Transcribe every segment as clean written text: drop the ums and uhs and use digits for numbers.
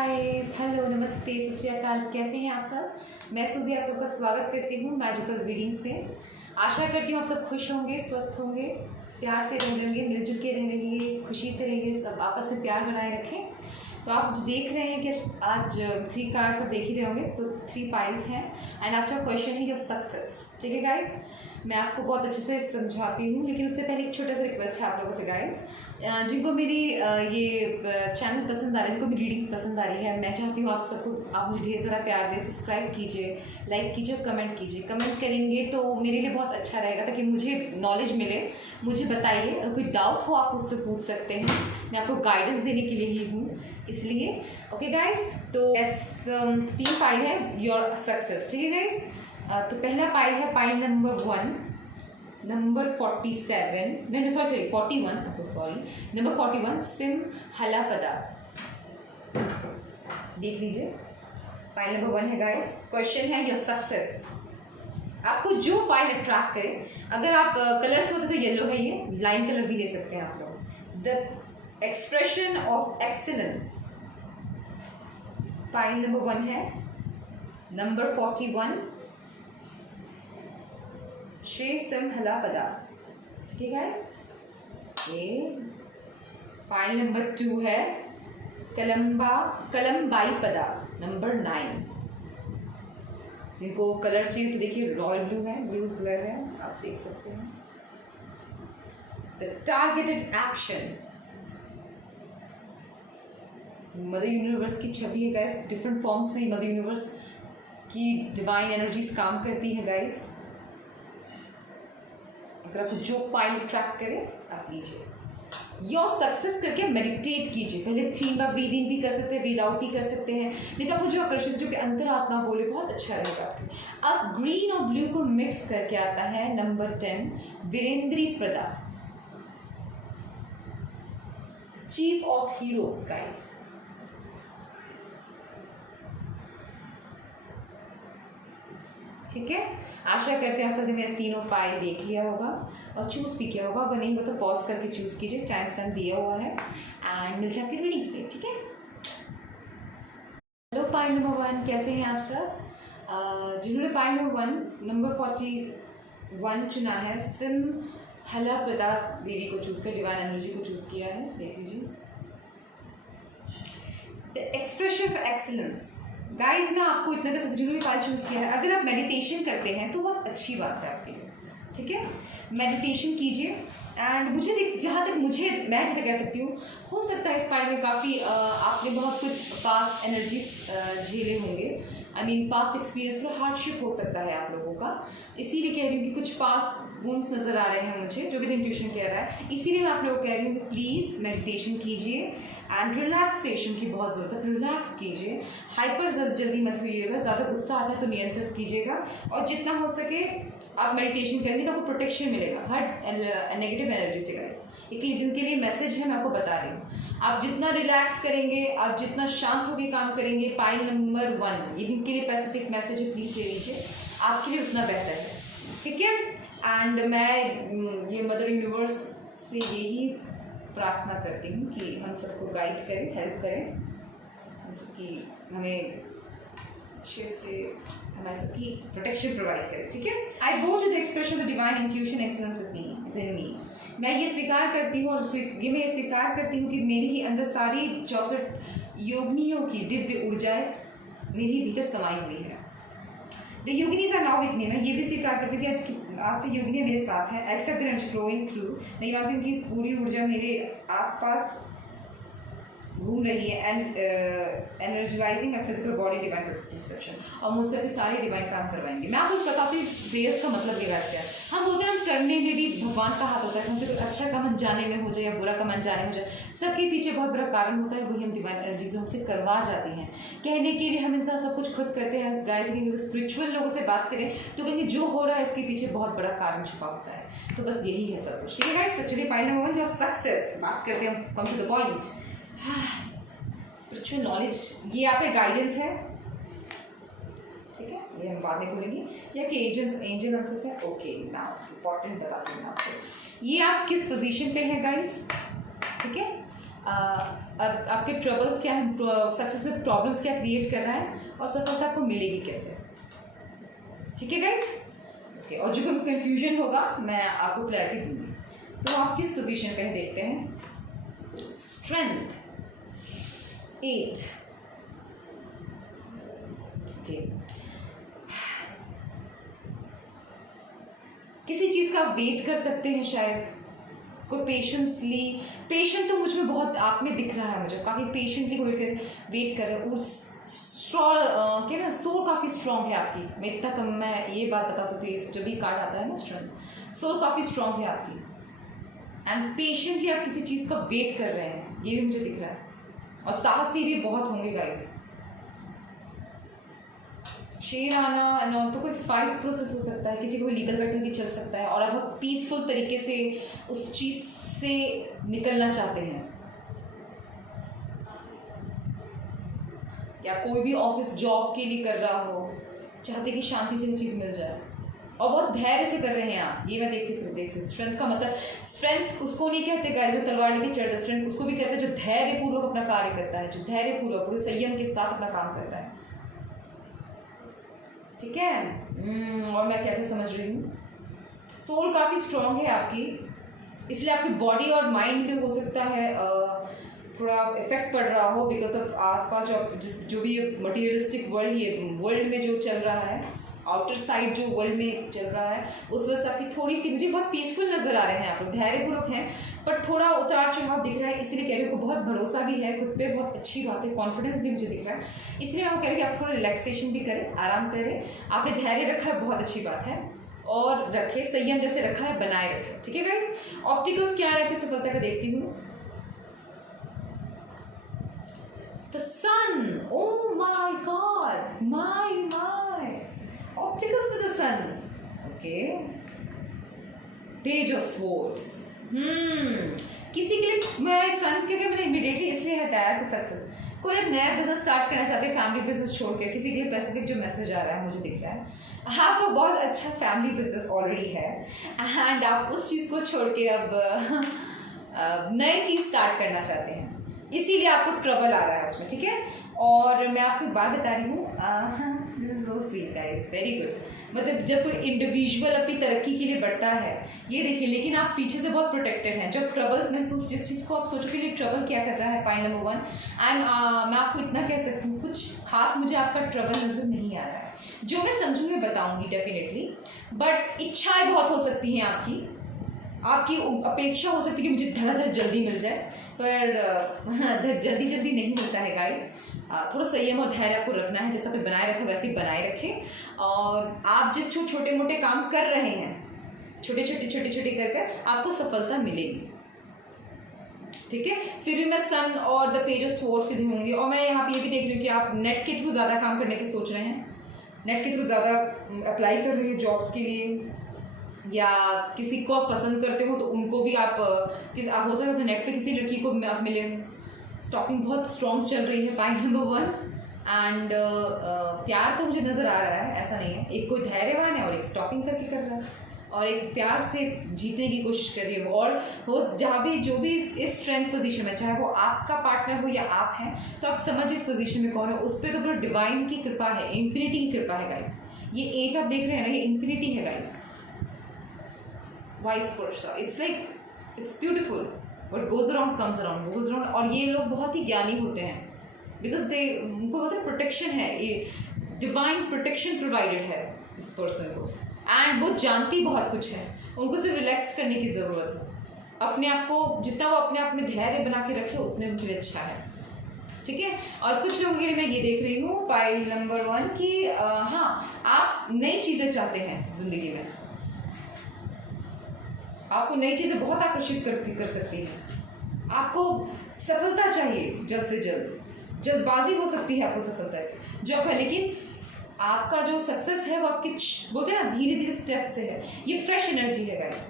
Guys, hello, नमस्ते, सत श्री अकाल। कैसे हैं आप सब? मैं सूजी आप सबका स्वागत करती हूँ मैजिकल रीडिंग्स में। आशा करती हूँ आप सब खुश होंगे, स्वस्थ होंगे, प्यार से रहेंगे, मिलजुल के रहेंगे, खुशी से रहेंगे, सब आपस में प्यार बनाए रखें। तो आप देख रहे हैं कि आज 3 कार्ड्स आप देख ही रहे होंगे, तो 3 पाइल्स हैं एंड आज का क्वेश्चन है योर सक्सेस। ठीक है गाइस, मैं आपको बहुत अच्छे से समझाती हूँ, लेकिन उससे पहले एक छोटा सा रिक्वेस्ट है आप लोगों से गाइस, जिनको मेरी ये चैनल पसंद आ रहा है, जिनको मेरी रीडिंग्स पसंद आ रही है, मैं चाहती हूँ आप सबको, आप मुझे ढेर सारा प्यार दें, सब्सक्राइब कीजिए, लाइक कीजिए, कमेंट कीजिए। कमेंट करेंगे तो मेरे लिए बहुत अच्छा रहेगा ताकि मुझे नॉलेज मिले। मुझे बताइए, अगर कोई डाउट हो आप मुझसे पूछ सकते हैं, मैं आपको गाइडेंस देने के लिए ही हूँ, इसलिए। ओके गाइस, तो 3 पाइल है योर सक्सेस। ठीक है गाइस, तो पहला पाइल है पाइल नंबर 1, नंबर 47, नहीं सॉरी 41, सॉरी नंबर 41, सिम हलापदा। देख लीजिए, पाइल नंबर 1 है गाइस। क्वेश्चन है योर सक्सेस। आपको जो पाइल अट्रैक्ट करे, अगर आप कलर्स में तो येलो है, ये लाइन कलर भी ले सकते हैं आप लोग। The expression of excellence, pile number 1 है, नंबर 41, श्री सिम हलापदा। ठीक है, ये पाइल नंबर 2 है, कलम्बाई पदा, नंबर 9। इनको कलर चाहिए तो देखिए, रॉयल ब्लू है, ब्लू कलर है, आप देख सकते हैं। The targeted action, mother universe की छवि है गाइस, डिफरेंट फॉर्म्स में मदर यूनिवर्स की डिवाइन एनर्जीज काम करती है गाइस। अगर आपको जो पाइल अट्रैक्ट करे आप लीजिए। योर सक्सेस करके मेडिटेट कीजिए। पहले 3 बार ब्रीद इन भी कर सकते हैं, ब्रीद आउट भी कर सकते हैं, नहीं तो आपको जो आकर्षित, जो कि अंतरात्मा बोले, बहुत अच्छा रहेगा। अब ग्रीन और ब्लू को मिक्स करके आता है number 10, Virendri Prada, chief of heroes guys. ठीक है, आशा करते हैं आप सबने मेरे तीनों पाइल देख लिया होगा और चूज भी किया होगा। अगर नहीं हो तो पॉज करके चूज कीजिए, टाइम स्टैम्प दिया हुआ है एंड मिलते हैं आपकी रीडिंग्स पे। ठीक है, हेलो पाइल नंबर 1, कैसे हैं आप सब? जिन्होंने पाइल नंबर 1 नंबर 41 चुना है, सिम हलापदा देवी को चूज कर, डिवाइन एनर्जी को चूज किया है, देख लीजिए। The expression of excellence guys, मैं आपको इतना कर सकती हूँ, जिन्होंने पाइल चूज किया है, अगर आप मेडिटेशन करते हैं तो बहुत अच्छी बात है आपके लिए। ठीक है, मेडिटेशन कीजिए एंड मुझे जहाँ तक मैं जहाँ तक कह सकती हूँ, हो सकता है इस पाइल में काफ़ी आपने बहुत कुछ पास्ट एनर्जीज झेले होंगे। आई मीन पास्ट एक्सपीरियंस में हार्डशिप हो सकता है आप लोगों का, इसीलिए कह रही हूँ कि कुछ पास्ट वुंड्स नज़र आ रहे हैं मुझे, जो भी इंट्यूशन कह रहा है, इसीलिए मैं आप लोगों को कह रही हूँ कि प्लीज़ मेडिटेशन कीजिए एंड रिलैक्सेशन की बहुत ज़रूरत है। रिलैक्स कीजिए, हाइपर जल्दी मत होइएगा, ज़्यादा गुस्सा आता है तो नियंत्रित कीजिएगा, और जितना हो सके आप मेडिटेशन करेंगे तो आपको प्रोटेक्शन मिलेगा हर नेगेटिव एनर्जी से गाइस। इसलिए जिनके लिए मैसेज है मैं आपको बता रही हूँ, आप जितना रिलैक्स करेंगे, आप जितना शांत होकर काम करेंगे, पाइल नंबर 1 इनके लिए पैसिफिक मैसेज है, प्लीज़ ले लीजिए, आपके लिए उतना बेहतर है। ठीक है, एंड मैं ये मदर यूनिवर्स से यही प्रार्थना करती हूँ कि हम सबको गाइड करें, हेल्प करें, हम सबकी, हमें अच्छे से हमारे सबकी प्रोटेक्शन प्रोवाइड करें। ठीक है, I go to the expression of the divine intuition excellence with me. मैं ये स्वीकार करती हूँ, और मैं ये स्वीकार करती हूँ कि मेरे ही अंदर सारी 64 योगिनियों की दिव्य ऊर्जाएं मेरे भीतर समाई हुई है। The yoginis are now with me. मैं ये भी स्वीकार करती हूँ कि आज से योगिनी मेरे साथ है। Accept the energy flowing through. मैं ये मानती हूँ कि पूरी ऊर्जा मेरे आसपास घूम रही है and energising my physical body divine perception, और मुझसे भी सारे डिवाइन काम करवाएंगे। मैं आपको बताती हूँ प्रेयर्स का मतलब ये क्या है। हम बोलते हैं हम करने में भी भगवान का हाथ होता है, हमसे कोई अच्छा काम अनजाने में हो जाए या बुरा काम अनजाने में हो जाए, सबके पीछे बहुत बड़ा कारण होता है, वही हम डिवाइन एनर्जीज हमसे करवा जाती हैं। कहने के लिए हम इंसान सब कुछ खुद करते हैं गाइस, लेकिन स्पिरिचुअल लोगों से बात करें तो कहेंगे जो हो रहा है इसके पीछे बहुत बड़ा कारण छुपा होता है। तो बस यही है सब कुछ। ठीक है गाइस, तो चलिए पाइल नंबर 1 योर सक्सेस बात करते हैं, हम come to the point. Spiritual knowledge, ये आपका गाइडेंस है। ठीक है, ये हम बाद में खोलेंगे। या कि एंजल आंसर्स है। ओके, नाउ इंपॉर्टेंट बताती हूँ आपको, ये आप किस पोजीशन पे हैं गाइस। ठीक है, अब आपके ट्रबल्स क्या है, सक्सेस में प्रॉब्लम्स क्या क्रिएट कर रहा है और सफलता आपको मिलेगी कैसे। ठीक है गाइस, ओके। और जो कोई कंफ्यूजन होगा मैं आपको क्लैरिटी दूंगी। तो आप किस पोजीशन पे है देखते हैं। Strength 8, okay. किसी चीज का वेट कर सकते हैं शायद, कोई पेशेंसली, पेशेंट तो मुझ में बहुत आप में दिख रहा है, मुझे काफ़ी पेशेंटली कोई वेट कर रहे हैं। और क्या ना, सोल काफ़ी स्ट्रांग है आपकी। मैं इतना कम मैं ये बात बता सकती हूँ, जब भी कार्ड आता है ना स्ट्रेंथ, सोल काफ़ी स्ट्रांग है आपकी एंड पेशेंटली आप किसी चीज़ का वेट कर रहे हैं, ये भी मुझे दिख रहा है। और साहसी भी बहुत होंगे गाइस। शेर आना एंड तो कोई फाइट प्रोसेस हो सकता है, किसी को लीगल बैटल भी चल सकता है और आप बहुत पीसफुल तरीके से उस चीज से निकलना चाहते हैं। या कोई भी ऑफिस जॉब के लिए कर रहा हो, चाहते कि शांति से चीज मिल जाए और बहुत धैर्य से कर रहे हैं आप। ये मैं देख सकते। स्ट्रेंथ का मतलब, स्ट्रेंथ उसको नहीं कहते गाइस जो तलवार लेके चढ़ जाए, स्ट्रेंथ उसको भी कहते हैं जो धैर्यपूर्वक अपना कार्य करता है, जो धैर्यपूर्वक पूरे संयम के साथ अपना काम करता है। ठीक है। और मैं क्या क्या समझ रही हूँ, सोल काफ़ी स्ट्रांग है आपकी, इसलिए आपकी बॉडी और माइंड पे हो सकता है थोड़ा इफेक्ट पड़ रहा हो बिकॉज ऑफ आसपास जो भी मटीरियलिस्टिक वर्ल्ड, ये वर्ल्ड में जो चल रहा है, आउटर साइड जो वर्ल्ड में चल रहा है, उस वजह से आपकी थोड़ी सी, मुझे बहुत पीसफुल नजर आ रहे हैं आप लोग, धैर्यपूर्वक हैं, पर थोड़ा उतार चढ़ाव दिख रहा है। इसलिए कह रही हूँ, बहुत भरोसा भी है खुद पे, बहुत अच्छी बात है, कॉन्फिडेंस भी मुझे दिख रहा है। इसलिए मैं कह रही हूँ कि आप थोड़ा रिलैक्सेशन भी करें, आराम करें। आपने धैर्य रखा है, बहुत अच्छी बात है, और रखे, संयम जैसे रखा है बनाए रखे। ठीक है गाइस। ऑप्टिकल्स क्या है आपकी सफलता का देखती हूँ। The sun, oh my God, my. Opticals for the sun, okay. Page of Swords. किसी के लिए मैं सन के मैंने इमीडिएटली इसलिए हटाया कि सक्सेस, कोई अब नया बिजनेस स्टार्ट करना चाहते हैं, फैमिली बिजनेस छोड़ के, किसी के लिए स्पेसिफिक जो मैसेज आ रहा है मुझे दिख रहा है, आपको बहुत अच्छा फैमिली बिजनेस ऑलरेडी है एंड आप उस चीज़ को छोड़ के अब नई चीज़ स्टार्ट करना चाहते हैं, इसीलिए आपको ट्रबल आ रहा है उसमें। ठीक है। और मैं आपको एक बात बता रही हूँ, this is so sweet guys, very good. मतलब जब कोई इंडिविजुअल अपनी तरक्की के लिए बढ़ता है, ये देखिए, लेकिन आप पीछे से बहुत प्रोटेक्टेड हैं। जब ट्रबल महसूस, जिस चीज़ को आप सोचोगे कि ट्रबल क्या कर रहा है, पॉइंट नंबर 1, मैं आपको इतना कह सकती हूँ, कुछ खास मुझे आपका ट्रबल नजर नहीं आ रहा है। जो मैं समझूंगी बताऊंगी डेफिनेटली, बट इच्छाएं बहुत हो सकती हैं आपकी अपेक्षा हो सकती है कि मुझे धड़ाधड़ जल्दी मिल जाए, पर जल्दी नहीं मिलता है गाइस। थोड़ा संयम और धैर्य आपको रखना है, जैसा पे बनाए रखे वैसे ही बनाए रखें। और आप जिस छोटे मोटे काम कर रहे हैं, छोटे छोटे कर आपको सफलता मिलेगी। ठीक है। फिर भी मैं सन और द पेज ऑफ स्वॉर्ड्स से होंगी। और मैं यहाँ पे ये भी देख रही हूँ कि आप नेट के थ्रू ज़्यादा काम करने की सोच रहे हैं, नेट के थ्रू ज़्यादा अप्लाई कर रहे हैं जॉब्स के लिए, या किसी को आप पसंद करते हो तो उनको भी आप हो सकता है नेट पे किसी लड़की को आप मिले। स्टॉकिंग बहुत स्ट्रॉन्ग चल रही है, पॉइंट नंबर 1। एंड प्यार तो मुझे नज़र आ रहा है, ऐसा नहीं है, एक कोई धैर्यवान है और एक स्टॉकिंग करके कर रहा है और एक प्यार से जीतने की कोशिश कर रही है। और हो जहाँ भी जो भी इस स्ट्रेंथ पोजीशन में, चाहे वो आपका पार्टनर हो या आप हैं, तो आप समझ इस पोजीशन में कौन है, उस पर तो पूरा डिवाइन की कृपा है, इन्फिनिटी की कृपा है गाइस। ये 8 आप देख रहे हैं ना, ये इन्फिनिटी है guys, vice versa. It's like, it's beautiful, what goes around comes around, goes around. और ये लोग बहुत ही ज्ञानी होते हैं बिकॉज उनको मतलब प्रोटेक्शन है, ये डिवाइन प्रोटेक्शन प्रोवाइडेड है इस पर्सन को, एंड वो जानती बहुत कुछ है, उनको सिर्फ रिलैक्स करने की ज़रूरत है। अपने आप को जितना वो अपने आप में धैर्य बना के रखे उतने उनके लिए अच्छा है। ठीक है। और कुछ लोगों के लिए मैं ये देख रही हूँ पाइल नंबर 1 कि हाँ, आप नई चीज़ें चाहते हैं ज़िंदगी में, आपको नई चीज़ें बहुत आकर्षित कर सकती हैं, आपको सफलता चाहिए जल्द से जल्द, जल्दबाजी हो सकती है आपको सफलता की जो है, लेकिन आपका जो सक्सेस है वो आपके बोलते हैं ना धीरे धीरे स्टेप से है। ये फ्रेश एनर्जी है गाइस।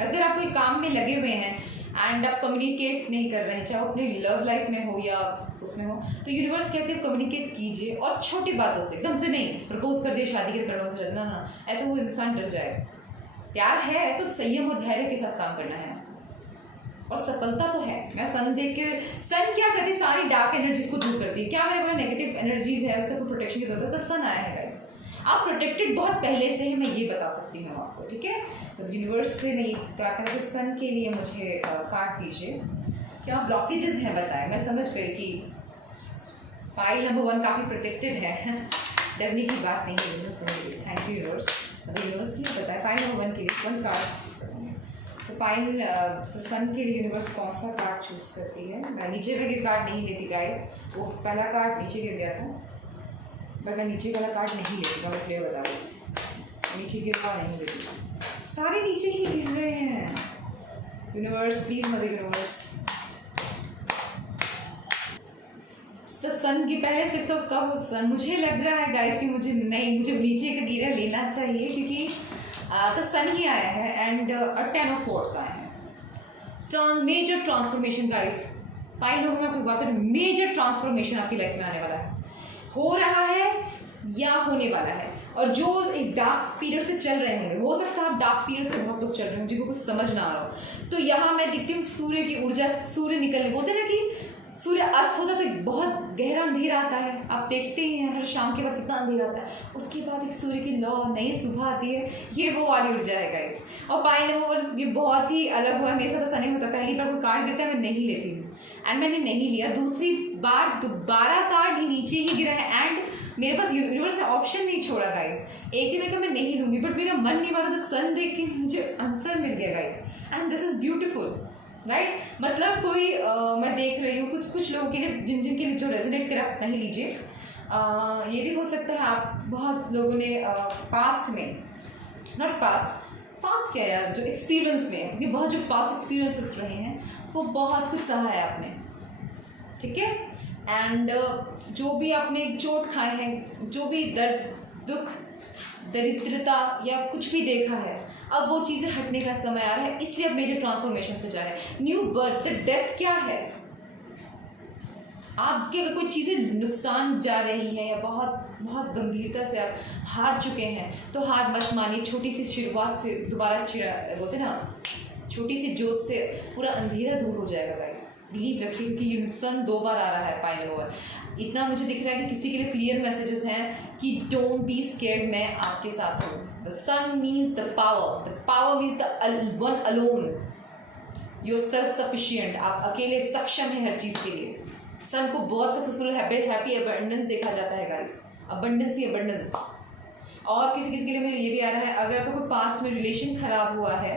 अगर आप कोई काम में लगे हुए हैं एंड आप कम्युनिकेट नहीं कर रहे हैं, चाहे वो अपनी लव लाइफ में हो या उसमें हो, तो यूनिवर्स कहते हैं कम्युनिकेट कीजिए, और छोटी बातों से, एकदम से नहीं प्रपोज कर दिया शादी के करोड़ से, ना ऐसा वो इंसान डर जाएगा। प्यार है तो संयम और धैर्य के साथ काम करना है। और सफलता तो है। मैं सन देख के, सन क्या करती है, सारी डार्क एनर्जीज को दूर करती है। क्या मेरे पास नेगेटिव एनर्जीज है, उसका कोई प्रोटेक्शन की जरूरत है, तो सन आया है गाइस। आप प्रोटेक्टेड बहुत पहले से ही, मैं ये बता सकती हूँ आपको, ठीक है। तो यूनिवर्स से मैं ये प्रार्थना करती हूँ, सन के लिए मुझे कार्ड दीजिए। क्या ब्लॉकेजेस हैं बताएं। मैं समझ गई कि पाइल नंबर 1 काफ़ी प्रोटेक्टेड है, डरने की बात नहीं है, समझिए। Thank you universe. यूनिवर्स की बताए पाइल नंबर 1 के लिए 1 कार्ड। सो पाइल सन के लिए यूनिवर्स कौन सा कार्ड चूज करती है। मैं नीचे वाले कार्ड नहीं लेती गाइस, वो पहला कार्ड नीचे गिर गया था, बट मैं नीचे वाला कार्ड नहीं लेती, मैं क्लियर बता रही, नीचे गिर हुआ नहीं लेती, सारे नीचे ही गिर रहे हैं। Universe please mother universe. Sun की पहले 6 ऑफ कप सन, मुझे लग रहा है गाइस कि मुझे नीचे का गिरा लेना चाहिए, क्योंकि तो सन ही आया है एंड 10 ऑफ स्वॉर्ड्स आए हैं। मेजर ट्रांसफॉर्मेशन गाइस, पाइल लोगों में आपको बात करें, मेजर ट्रांसफॉर्मेशन आपकी लाइफ में आने वाला है, हो रहा है या होने वाला है। और जो एक डार्क पीरियड से चल रहे होंगे, हो सकता है आप डार्क पीरियड से बहुत लोग चल रहे हों जिनको कुछ समझ ना आ रहा हो, तो यहाँ मैं देखती हूँ सूर्य की ऊर्जा, सूर्य निकलने, बोलते ना कि सूर्य अस्त होता है तो एक बहुत गहरा अंधेरा आता है, आप देखते ही हैं हर शाम के बाद कितना अंधेरा आता है, उसके बाद एक सूर्य की लौ नई सुबह आती है, ये वो वाली ऊर्जा है गाइस। और पाइल नंबर ये बहुत ही अलग हुआ है, मेरे साथ ऐसा नहीं होता, पहली बार कोई कार्ड गिरता है मैं नहीं लेती हूँ, एंड मैंने नहीं लिया, दूसरी बार दोबारा कार्ड ही नीचे ही गिरा है, एंड मेरे पास यूनिवर्स ने ऑप्शन नहीं छोड़ा गाइस। एक जगह मैं नहीं लूँगी, बट मेरा मन नहीं माना, तो सन देख के मुझे आंसर मिल गया guys, and this is beautiful, right. मतलब कोई मैं देख रही हूँ कुछ लोगों के लिए, जिनके लिए जो रेजोनेट करे आप नहीं लीजिए। ये भी हो सकता है आप बहुत लोगों ने पास्ट में, नॉट पास्ट क्या यार, जो एक्सपीरियंस में, क्योंकि बहुत जो पास्ट एक्सपीरियंसेस रहे हैं वो बहुत कुछ सहा है आपने, ठीक है। एंड जो भी आपने चोट खाए हैं, जो भी दर्द दुख दरिद्रता या कुछ भी देखा है, अब वो चीज़ें हटने का समय आ रहा है, इसलिए अब मेजर ट्रांसफॉर्मेशन से जा रहे हैं। न्यू बर्थ, डेथ क्या है, आपके अगर कोई चीज़ें नुकसान जा रही हैं या बहुत बहुत गंभीरता से आप हार चुके हैं, तो हार मत मानिए, छोटी सी शुरुआत से दोबारा बोलते ना, छोटी सी जोत से पूरा अंधेरा दूर हो जाएगा गाइस, बिलीव रखिए, क्योंकि ये नुकसान 2 बार आ रहा है पाइल ओवर। इतना मुझे दिख रहा है कि किसी के लिए क्लियर मैसेजेस हैं कि डोंट बी स्केर्ड, मैं आपके साथ हूँ। The sun means the power means the one alone, you are self sufficient, आप अकेले सक्षम हैं हर चीज़ के लिए। सन को बहुत सक्सेसफुल, हैप्पी अबंडेंस देखा जाता है गाइस, अबंडेंस ही अबंडेंस। और किसी के लिए मुझे ये भी आ रहा है, अगर आपको कोई पास्ट में रिलेशन खराब हुआ है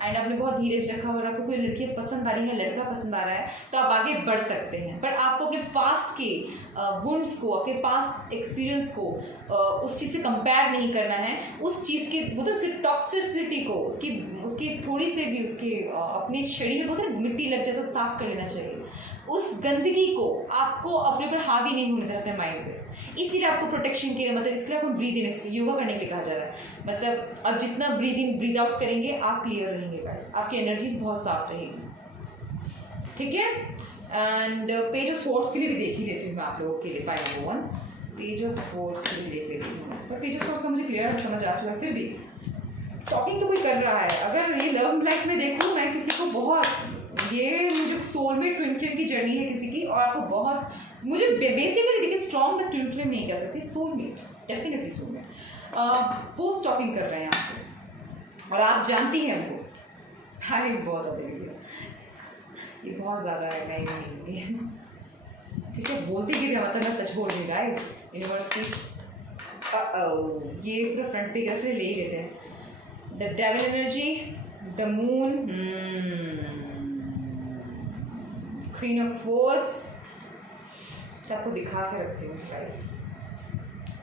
एंड आपने बहुत धीरज रखा और आपको कोई लड़की पसंद आ रही है, लड़का पसंद आ रहा है, तो आप आगे बढ़ सकते हैं, पर आपको अपने पास्ट के वुंड्स को, अपने पास्ट एक्सपीरियंस को उस चीज़ से कंपेयर नहीं करना है, उस चीज़ के मतलब उसकी टॉक्सिसिटी को, उसकी थोड़ी से भी उसके अपने शरीर में बोलते हैं मिट्टी लग जाए तो साफ कर लेना चाहिए, उस गंदगी को आपको अपने ऊपर हावी नहीं होने देना अपने माइंड पे। इसीलिए आपको प्रोटेक्शन के लिए, मतलब इसके लिए आपको ब्रीद इन, योगा करने के लिए कहा जा रहा है। मतलब अब जितना ब्रीद इन ब्रीद आउट करेंगे आप क्लियर रहेंगे गाइस, आपकी एनर्जीज बहुत साफ रहेगी, ठीक है। एंड पेज ऑफ स्वॉर्ड्स के लिए भी देख ही लेती हूँ मैं आप लोगों के लिए, pile number 1 page of swords के लिए देख लेती हूँ, पर पेज ऑफ स्वॉर्ड्स का मुझे क्लियर समझ आ चुका है, फिर भी स्टॉकिंग तो कोई कर रहा है। अगर ये लव लाइफ में देखूँ मैं किसी को बहुत, ये मुझे सोलमेट ट्विन फ्लेम की जर्नी है किसी की, और आपको बहुत, मुझे बेसिकली देखिए स्ट्रॉन्ग मैं ट्विन फ्लेम नहीं कह सकती, सोलमेट, डेफिनेटली सोलमेट, वो स्टॉकिंग कर रहे हैं आपको, और आप जानती हैं उनको, हाय बहुत ज़्यादा ये बहुत ज़्यादा है, मैं नहीं, ठीक है, बोलती कि मतलब मैं सच बोल रही हूँ गाइस, यूनिवर्सिटी ये पूरा फ्रंट पे कैसे ले ही लेते हैं। The devil energy, the moon, queen of swords, आपको दिखा के रखती हूँ गाइस।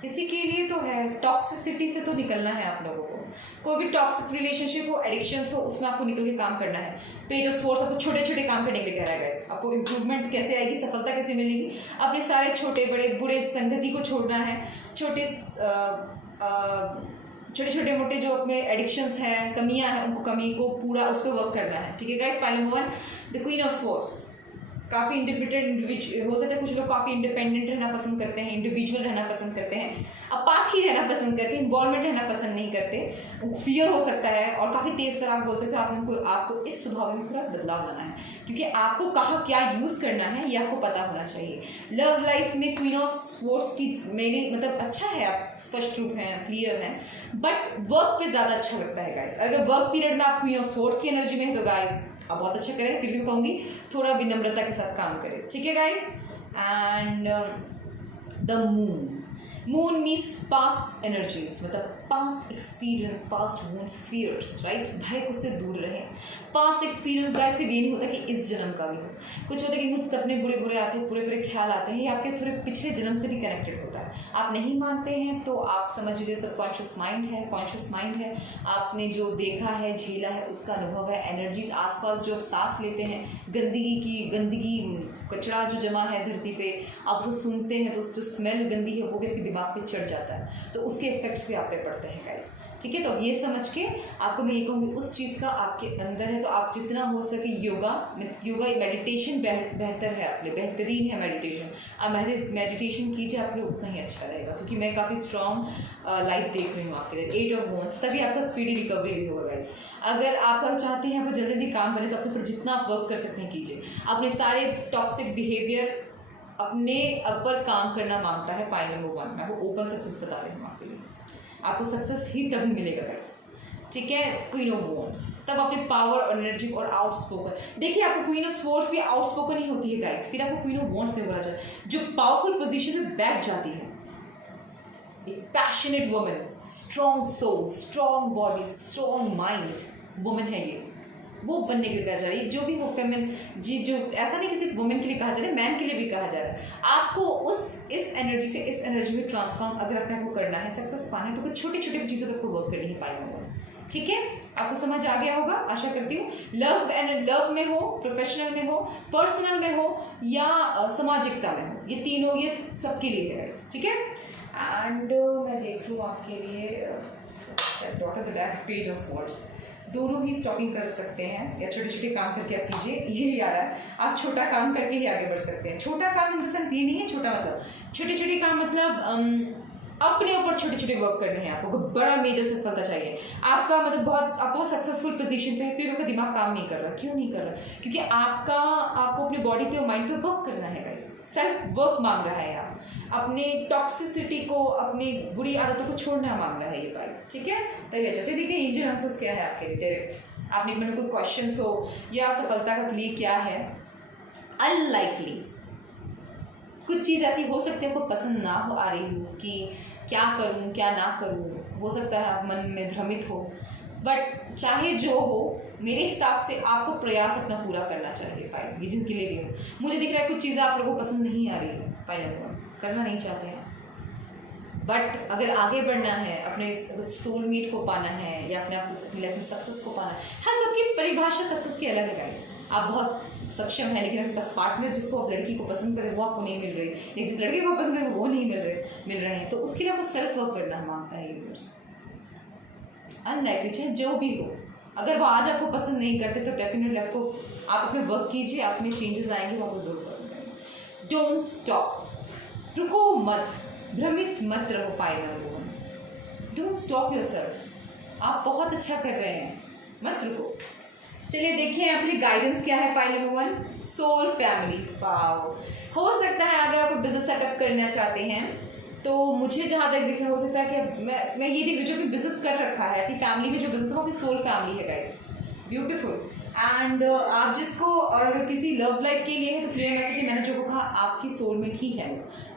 किसी के लिए तो है, टॉक्सिसिटी से तो निकलना है आप लोगों को, कोई भी टॉक्सिक रिलेशनशिप हो, एडिक्शंस हो, उसमें आपको निकल के काम करना है। पेज ऑफ स्वॉर्ड्स आपको छोटे छोटे काम करने के लिए कह रहा है गाइस, आपको इंप्रूवमेंट कैसे आएगी, सफलता कैसे मिलेगी, अपने सारे छोटे बड़े बुरे संगति को छोड़ना है, छोटे छोटे मोटे जो अपने एडिक्शंस हैं, कमियां हैं, उनको कमी को पूरा उस पर वर्क करना है, ठीक है guys. Pile number 1 the queen of swords, काफ़ी इंडिपेंडेंट हो सकता है, कुछ लोग काफ़ी इंडिपेंडेंट रहना पसंद करते हैं, इंडिविजुअल रहना पसंद करते हैं, अपाथी रहना पसंद करते हैं, इन्वॉल्वमेंट रहना पसंद नहीं करते, फियर हो सकता है और काफ़ी तेज तराक बोल सकते हैं। आपको इस स्वभाव में थोड़ा बदलाव लाना है, क्योंकि आपको कहाँ क्या यूज़ करना है ये आपको पता होना चाहिए। लव लाइफ में क्वीन ऑफ स्वॉर्ड्स की मेरी मतलब अच्छा है, आप स्पष्ट रूप हैं, क्लियर हैं, बट वर्क पे ज़्यादा अच्छा लगता है गाइस। अगर वर्क पीरियड में आप क्वीन ऑफ स्वॉर्ड्स की एनर्जी में है तो गाइस आप बहुत अच्छा करें, फिर भी कहूँगी थोड़ा विनम्रता के साथ काम करें, ठीक है guys. And the moon means past energies, मतलब past experience, past wounds, fears, right. भय को से दूर रहे। पास्ट एक्सपीरियंस गाइस सिर्फ ये नहीं होता कि इस जन्म का भी हो, कुछ होता है कि कुछ सपने बुरे बुरे आते हैं, बुरे बुरे ख्याल आते हैं, ये आपके थोड़े पिछले जन्म से भी कनेक्टेड होता है। आप नहीं मानते हैं तो आप समझ लीजिए सबकॉन्शियस माइंड है, कॉन्शियस माइंड है, आपने जो देखा है, झेला है, उसका अनुभव है। एनर्जीज आसपास जो आप सांस लेते हैं, गंदगी कचरा जो जमा है धरती पे, आप उसको सूंघते हैं तो जो स्मेल गंदी है वो भी आपके दिमाग पे चढ़ जाता है, तो उसके इफेक्ट्स भी आप पे पड़ते हैं गाइस, ठीक है। तो अब ये समझ के आपको मैं ये कहूँगी उस चीज़ का आपके अंदर है, तो आप जितना हो सके योगा मेडिटेशन बेहतर है, आपके लिए बेहतरीन है मेडिटेशन। आप मेडिटेशन कीजिए, आपके लिए उतना ही अच्छा रहेगा, क्योंकि मैं काफ़ी स्ट्रॉन्ग लाइफ देख रही हूँ आपके लिए। 8 ऑफ वॉन्ड्स, तभी आपका स्पीडी रिकवरी भी होगा गाइस। अगर आप चाहते हैं आपको जल्दी जल्दी काम बने तो अपने ऊपर जितना आप वर्क कर सकते हैं कीजिए। अपने सारे टॉक्सिक बिहेवियर अपने ऊपर काम करना मांगता है पाइल नंबर 1। मैं आपको ओपन सक्सेस बता रही हूँ आपके लिए, आपको सक्सेस ही तभी मिलेगा गाइस, ठीक है। क्वीन ऑफ वॉन्ड्स, तब अपने पावर और एनर्जी और आउटस्पोकन, देखिए आपको क्वीन ऑफ स्वॉर्ड्स भी आउटस्पोकन ही होती है गाइस, फिर आपको क्वीन ऑफ वॉन्ड्स में बोला जाए जो पावरफुल पोजीशन में बैठ जाती है, एक passionate woman, strong soul, strong body, strong mind woman है ये, वो बनने के लिए कहा जा रहा है। जो भी हो फेमिन जी, जो ऐसा नहीं कि सिर्फ वुमेन के लिए कहा जा रहा है, मैन के लिए भी कहा जा रहा है। आपको इस एनर्जी से इस एनर्जी में ट्रांसफॉर्म अगर अपने आपको करना है, सक्सेस पाना है, तो कुछ छोटी छोटी चीज़ों पर आपको वर्क करनी है पाएगा, ठीक है। आपको समझ आ गया होगा, आशा करती हूँ। लव में हो, प्रोफेशनल में हो, पर्सनल में हो या सामाजिकता में हो, ये तीनों ये सबके लिए है, ठीक है। एंड मैं देख लूँ आपके लिए daughter the back page of swords, दोनों ही स्टॉकिंग कर सकते हैं या छोटे छोटे काम करके आप कीजिए, यही आ रहा है। आप छोटा काम करके ही आगे बढ़ सकते हैं। छोटा काम इन द सेंस ये नहीं है, छोटा मतलब छोटे छोटे काम, मतलब अपने ऊपर छोटे छोटे वर्क करने हैं आपको, बड़ा मेजर सफलता चाहिए। आपका मतलब आप बहुत सक्सेसफुल पोजीशन पे है, फिर आपका दिमाग काम नहीं कर रहा, क्यों नहीं कर रहा? क्योंकि आपको अपने बॉडी पे और माइंड पे वर्क करना है गाइस, सेल्फ वर्क मांग रहा है। आप अपने टॉक्सिसिटी को, अपनी बुरी आदतों को छोड़ना मांग रहा है ये बात, ठीक है। तभी अच्छा से देखिए एंजल आंसर्स क्या है आपके लिए डायरेक्ट। आपने मन में कोई क्वेश्चन हो या सफलता का क्लियर क्या है? अनलाइकली कुछ चीज़ ऐसी हो सकती है आपको पसंद ना हो आ रही हो कि क्या करूं क्या ना करूं, हो सकता है आप मन में भ्रमित हो, बट चाहे जो हो मेरे हिसाब से आपको प्रयास अपना पूरा करना चाहिए। पाइल ये जिनके लिए भी हो, मुझे दिख रहा है कुछ चीज़ें आप लोगों को पसंद नहीं आ रही है, पाइल करना नहीं चाहते हैं, बट अगर आगे बढ़ना है, अपने सोलमेट को पाना है या अपने अपनी सक्सेस को पाना है, हाँ सबकी परिभाषा सक्सेस की अलग है गाइस। आप बहुत सक्षम है लेकिन आपके पास पार्टनर जिसको आप लड़की को पसंद करें वो आपको नहीं मिल रही, या जिस लड़के को पसंद करें वो नहीं मिल रहे हैं, तो उसके लिए आपको सेल्फ वर्क करना मांगता है यूनिवर्स। अनलाइकली चाहे जो भी हो, अगर वो आज आपको पसंद नहीं करते तो डेफिनेटली आप अपने वर्क कीजिए, आप में चेंजेस आएंगे, वो आपको जरूर पसंद करेंगे। डोंट स्टॉप, रुको मत, भ्रमित मत रहो pile number 1। Don't stop yourself, आप बहुत अच्छा कर रहे हैं, मत रुको। चलिए देखिए आपके लिए गाइडेंस क्या है pile number 1, soul family. Wow, हो सकता है अगर आप बिजनेस सेटअप करना चाहते हैं तो मुझे जहाँ तक दिख रहा हो सकता है कि मैं ये देख रही जो भी बिजनेस कर रखा है अपनी फैमिली में, जो बिजनेस है वो आपकी सोल फैमिली है गाइस, ब्यूटीफुल। एंड आप जिसको, और अगर किसी लव लाइफ के लिए है तो क्लियर मैसेज है, मैंने जो कहा आपकी सोलमेट ही है,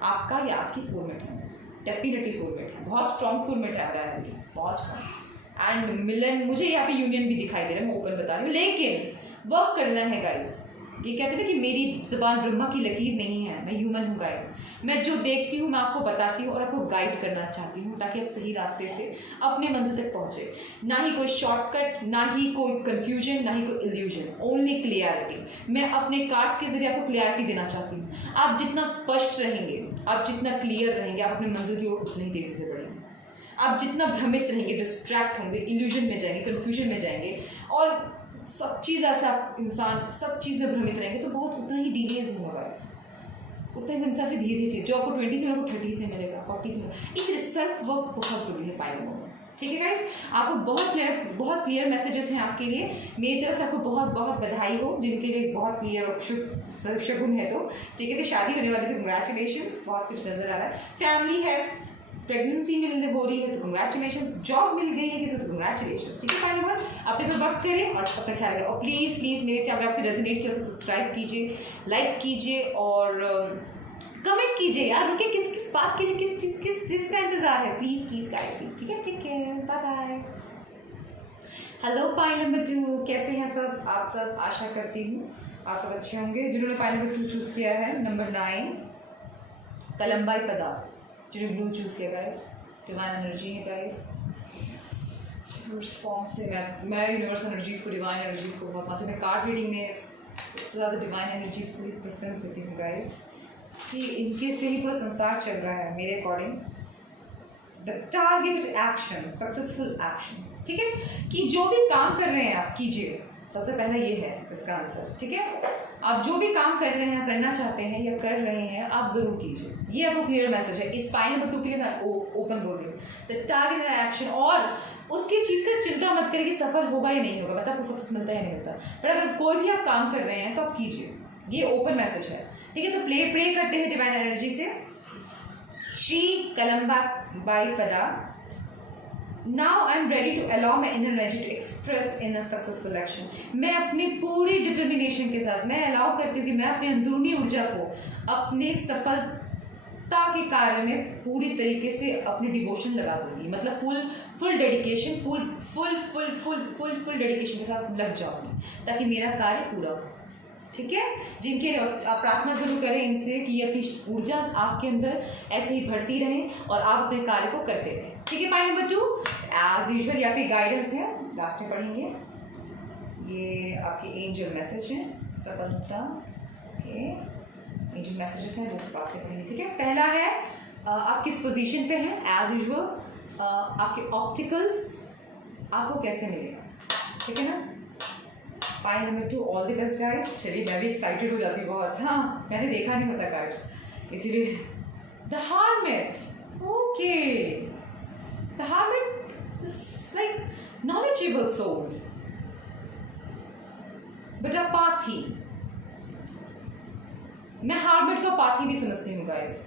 आपका या आपकी सोलमेट है, डेफिनेटली सोलमेट है, बहुत स्ट्रॉन्ग सोलमेट आ रहा है, बहुत स्ट्रॉन्ग। एंड मिलन, मुझे यहाँ पे यूनियन भी दिखाई दे रहा है, मैं ओपन बता रही हूँ, लेकिन वर्क करना है गाइस। ये कहते हैं ना कि मेरी जुबान ब्रह्मा की लकीर नहीं है, मैं ह्यूमन हूँ गाइस, मैं जो देखती हूँ मैं आपको बताती हूँ और आपको गाइड करना चाहती हूँ ताकि आप सही रास्ते से अपने मंजिल तक पहुँचे। ना ही कोई शॉर्टकट, ना ही कोई कंफ्यूजन, ना ही कोई इल्यूजन, ओनली क्लियरिटी। मैं अपने कार्ड्स के जरिए आपको क्लियरिटी देना चाहती हूँ। आप जितना स्पष्ट रहेंगे, आप जितना क्लियर रहेंगे, आप अपनी मंजिल की ओर उतनी ही तेजी से बढ़ेंगे। आप जितना भ्रमित रहेंगे, डिस्ट्रैक्ट होंगे, इल्यूजन में जाएंगे, कन्फ्यूजन में जाएंगे और सब चीज़ ऐसा इंसान सब चीज़ में भ्रमित रहेंगे तो बहुत उतना ही डिलेज होगा गाइस, उतना ही इंसान फिर धीरे धीरे जो आपको 20 से आपको 30 से मिलेगा, 40 से मिलेगा। इसलिए सेल्फ वर्क बहुत ज़रूरी है पाइलट में। ठीक है गाइस, आपको बहुत क्लियर मैसेजेस हैं आपके लिए। मेरी तरफ से आपको बहुत बहुत बधाई हो, जिनके लिए बहुत क्लियर शगुन है। तो ठीक है कि शादी होने वाली, तो कंग्रेचुलेशंस, बहुत कुछ नजर आ रहा है। फैमिली है, प्रेगनेंसी मिलने हो रही है तो कंग्रेचुलेशंस, जॉब मिल गई है किसी तो कंग्रेचुलेशंस। ठीक है फाइनल वन, अपने पे वर्क करें और अपना ख्याल रखें। और प्लीज़ मेरे चैनल आपसे रेजोनेट किया तो सब्सक्राइब कीजिए, लाइक कीजिए और कमेंट कीजिए यार। रुके किस बात के लिए, किस चीज़ का इंतजार है, प्लीज़ गाइस प्लीज़। ठीक है, ठीक है, bye bye. Hello pile number 2, कैसे हैं सब आप सब? आशा करती हूँ आप सब अच्छे होंगे। जिन्होंने पाइल नंबर 2 चूज़ किया है, नंबर 9 कलम्बाई पदा, जिन्होंने ब्लू चूज़ किया गाइस, डिवाइन एनर्जी है गाइस। फॉर्म से मैं यूनिवर्स एनर्जीज़ को, डिवाइन एनर्जीज़ को बहुत मानती हूँ। मैं कार्ड रीडिंग में सबसे ज़्यादा डिवाइन एनर्जीज़ को ही प्रेफरेंस देती हूँ गाइस, कि इनके से ही पूरा संसार चल रहा है मेरे according. The targeted action, successful action. ठीक है, कि जो भी काम कर रहे हैं आप कीजिए। सबसे पहला ये है इसका आंसर। ठीक है, आप जो भी काम कर रहे हैं, करना चाहते हैं या कर रहे हैं, आप जरूर कीजिए। ये आपको क्लियर मैसेज है। इस पाइल नंबर 2 के लिए मैं ओपन बोल रही हूँ, द टारगेटेड एक्शन। और उसकी चीज़ का चिंता मत करिए कि सफल होगा या नहीं होगा, मतलब आपको सक्सेस मिलता है या नहीं मिलता। पर अगर कोई भी आप काम कर रहे हैं तो आप कीजिए, ये ओपन मैसेज है। ठीक है, तो प्रे करते हैं डिवाइन एनर्जी से। श्री कलम्बाई पदा, now I am ready to allow my inner energy to express in a successful action. मैं अपनी पूरी डिटर्मिनेशन के साथ मैं अलाउ करती हूँ कि मैं अपनी अंदरूनी ऊर्जा को अपने सफलता के कार्य में पूरी तरीके से अपनी डिवोशन लगा दूंगी, मतलब फुल डेडिकेशन, फुल डेडिकेशन के साथ लग जाऊंगी ताकि मेरा कार्य पूरा हो। ठीक है, जिनके आप प्रार्थना जरूर करें इनसे कि ये अपनी ऊर्जा आपके अंदर ऐसे ही बढ़ती रहे और आप अपने कार्य को करते रहें। ठीक है, पाइल नंबर 2 एज यूजुअल आपकी गाइडेंस है, लास्ट में पढ़ेंगे। ये आपके एंजल मैसेज हैं, सफलता के एंजल मैसेजेस हैं, वो आपके पढ़ेंगे। ठीक है, पहला है आप किस पोजीशन पे हैं, एज यूजुअल आपके ऑप्टिकल्स आपको कैसे मिलेगा। ठीक है ना, pile number 2 all the best guys. चलिए, मैं भी एक्साइटेड हो जाती हूँ बहुत। हाँ, मैंने देखा नहीं होता कार्ड्स, इसीलिए। The hermit, okay, the hermit is like knowledgeable soul but apathy. मैं हार्मिट का पाथी भी समझती हूँ गाइस।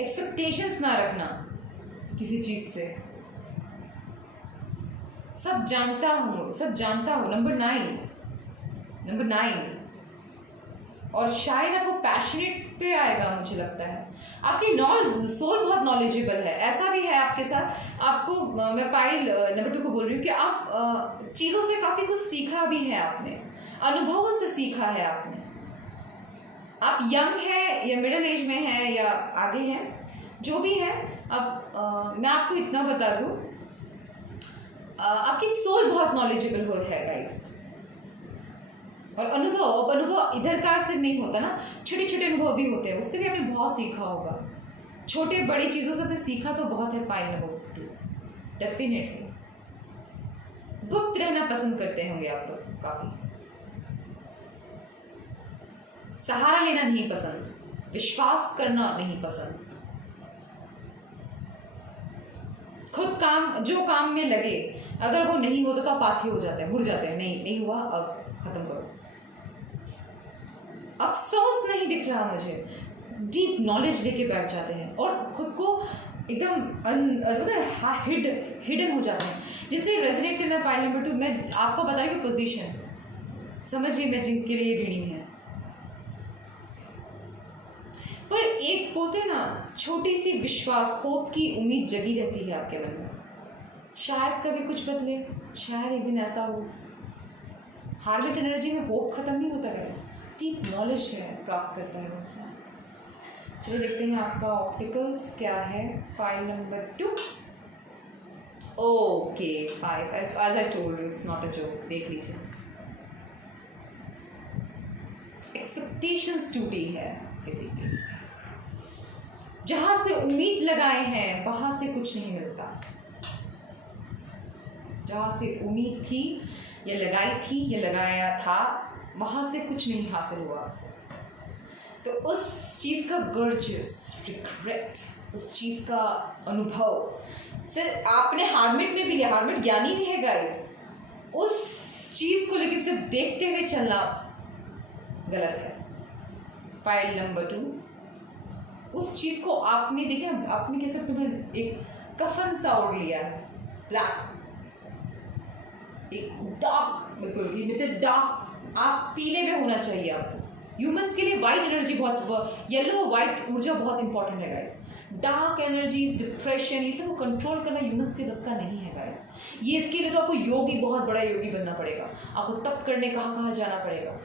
एक्सपेक्टेशंस ना रखना किसी चीज से, सब जानता हूँ। नंबर 9 और शायद आपको पैशनेट पे आएगा, मुझे लगता है। आपकी सोल बहुत नॉलेजेबल है, ऐसा भी है आपके साथ। आपको मैं पाइल नंबर 2 को बोल रही हूँ कि आप चीज़ों से काफ़ी कुछ सीखा भी है आपने, अनुभवों से सीखा है आपने। आप यंग है या मिडिल एज में है या आगे हैं, जो भी है। अब मैं आपको इतना बता दूँ, आपकी सोल बहुत नॉलेजेबल है गाइस। और अनुभव इधर का सिर्फ नहीं होता ना, छोटे अनुभव भी होते हैं, उससे भी आपने बहुत सीखा होगा। छोटे बड़ी चीज़ों से आपने सीखा तो बहुत है। पाइल नंबर 2 डेफिनेटली गुप्त रहना पसंद करते होंगे आप लोग, काफी सहारा लेना नहीं पसंद, विश्वास करना नहीं पसंद। खुद जो काम में लगे, अगर वो नहीं होता तो आप पाथी हो जाते हैं, मुड़ जाते हैं। नहीं हुआ, अब खत्म करो। अफसोस नहीं दिख रहा मुझे, डीप नॉलेज लेके बैठ जाते हैं और खुद को एकदम हिडन हो जाते हैं, जिनसे रेजोनेट करना। पाइल नंबर 2 मैं आपको बताई कि पोजीशन समझिए, मैं जिनके लिए रीडिंग है। पर एक बोलते हैं ना, छोटी सी विश्वास, होप की उम्मीद जगी रहती है आपके मन में। शायद कभी कुछ बदले, शायद एक दिन ऐसा हो। हार्मिट एनर्जी में होप खत्म नहीं होता है, डीप नॉलेज है प्राप्त करता है इंसान। चलिए देखते हैं आपका ऑप्टिकल्स क्या है। Pile number 2 okay 5 as I told you, it's not a joke. देख लीजिए, एक्सपेक्टेशंस टूटी है किसी की, जहां से उम्मीद लगाए हैं वहां से कुछ नहीं मिलता। जहां से उम्मीद थी ये लगाई थी, ये लगाया था, वहाँ से कुछ नहीं हासिल हुआ। तो उस चीज़ का गर्जियस रिग्रेट, उस चीज़ का अनुभव सिर्फ आपने हार्मिट में भी लिया। हार्मिट ज्ञानी नहीं है गाइस। उस चीज़ को लेकर सिर्फ देखते हुए चलना गलत है। फाइल नंबर 2, उस चीज़ को आपने देखा, आपने कैसे एक कफन सा ओढ़ लिया है, ब्लैक, एक डार्क, बिल्कुल डार्क, आप पीले में होना चाहिए आपको। ह्यूमंस के लिए वाइट एनर्जी बहुत, येलो वाइट ऊर्जा बहुत इंपॉर्टेंट है गाइस। डार्क एनर्जीज, डिप्रेशन, ये सब कंट्रोल करना ह्यूमंस के बस का नहीं है गाइस। ये इसके लिए तो आपको योगी, बहुत बड़ा योगी बनना पड़ेगा, आपको तप करने कहाँ जाना पड़ेगा,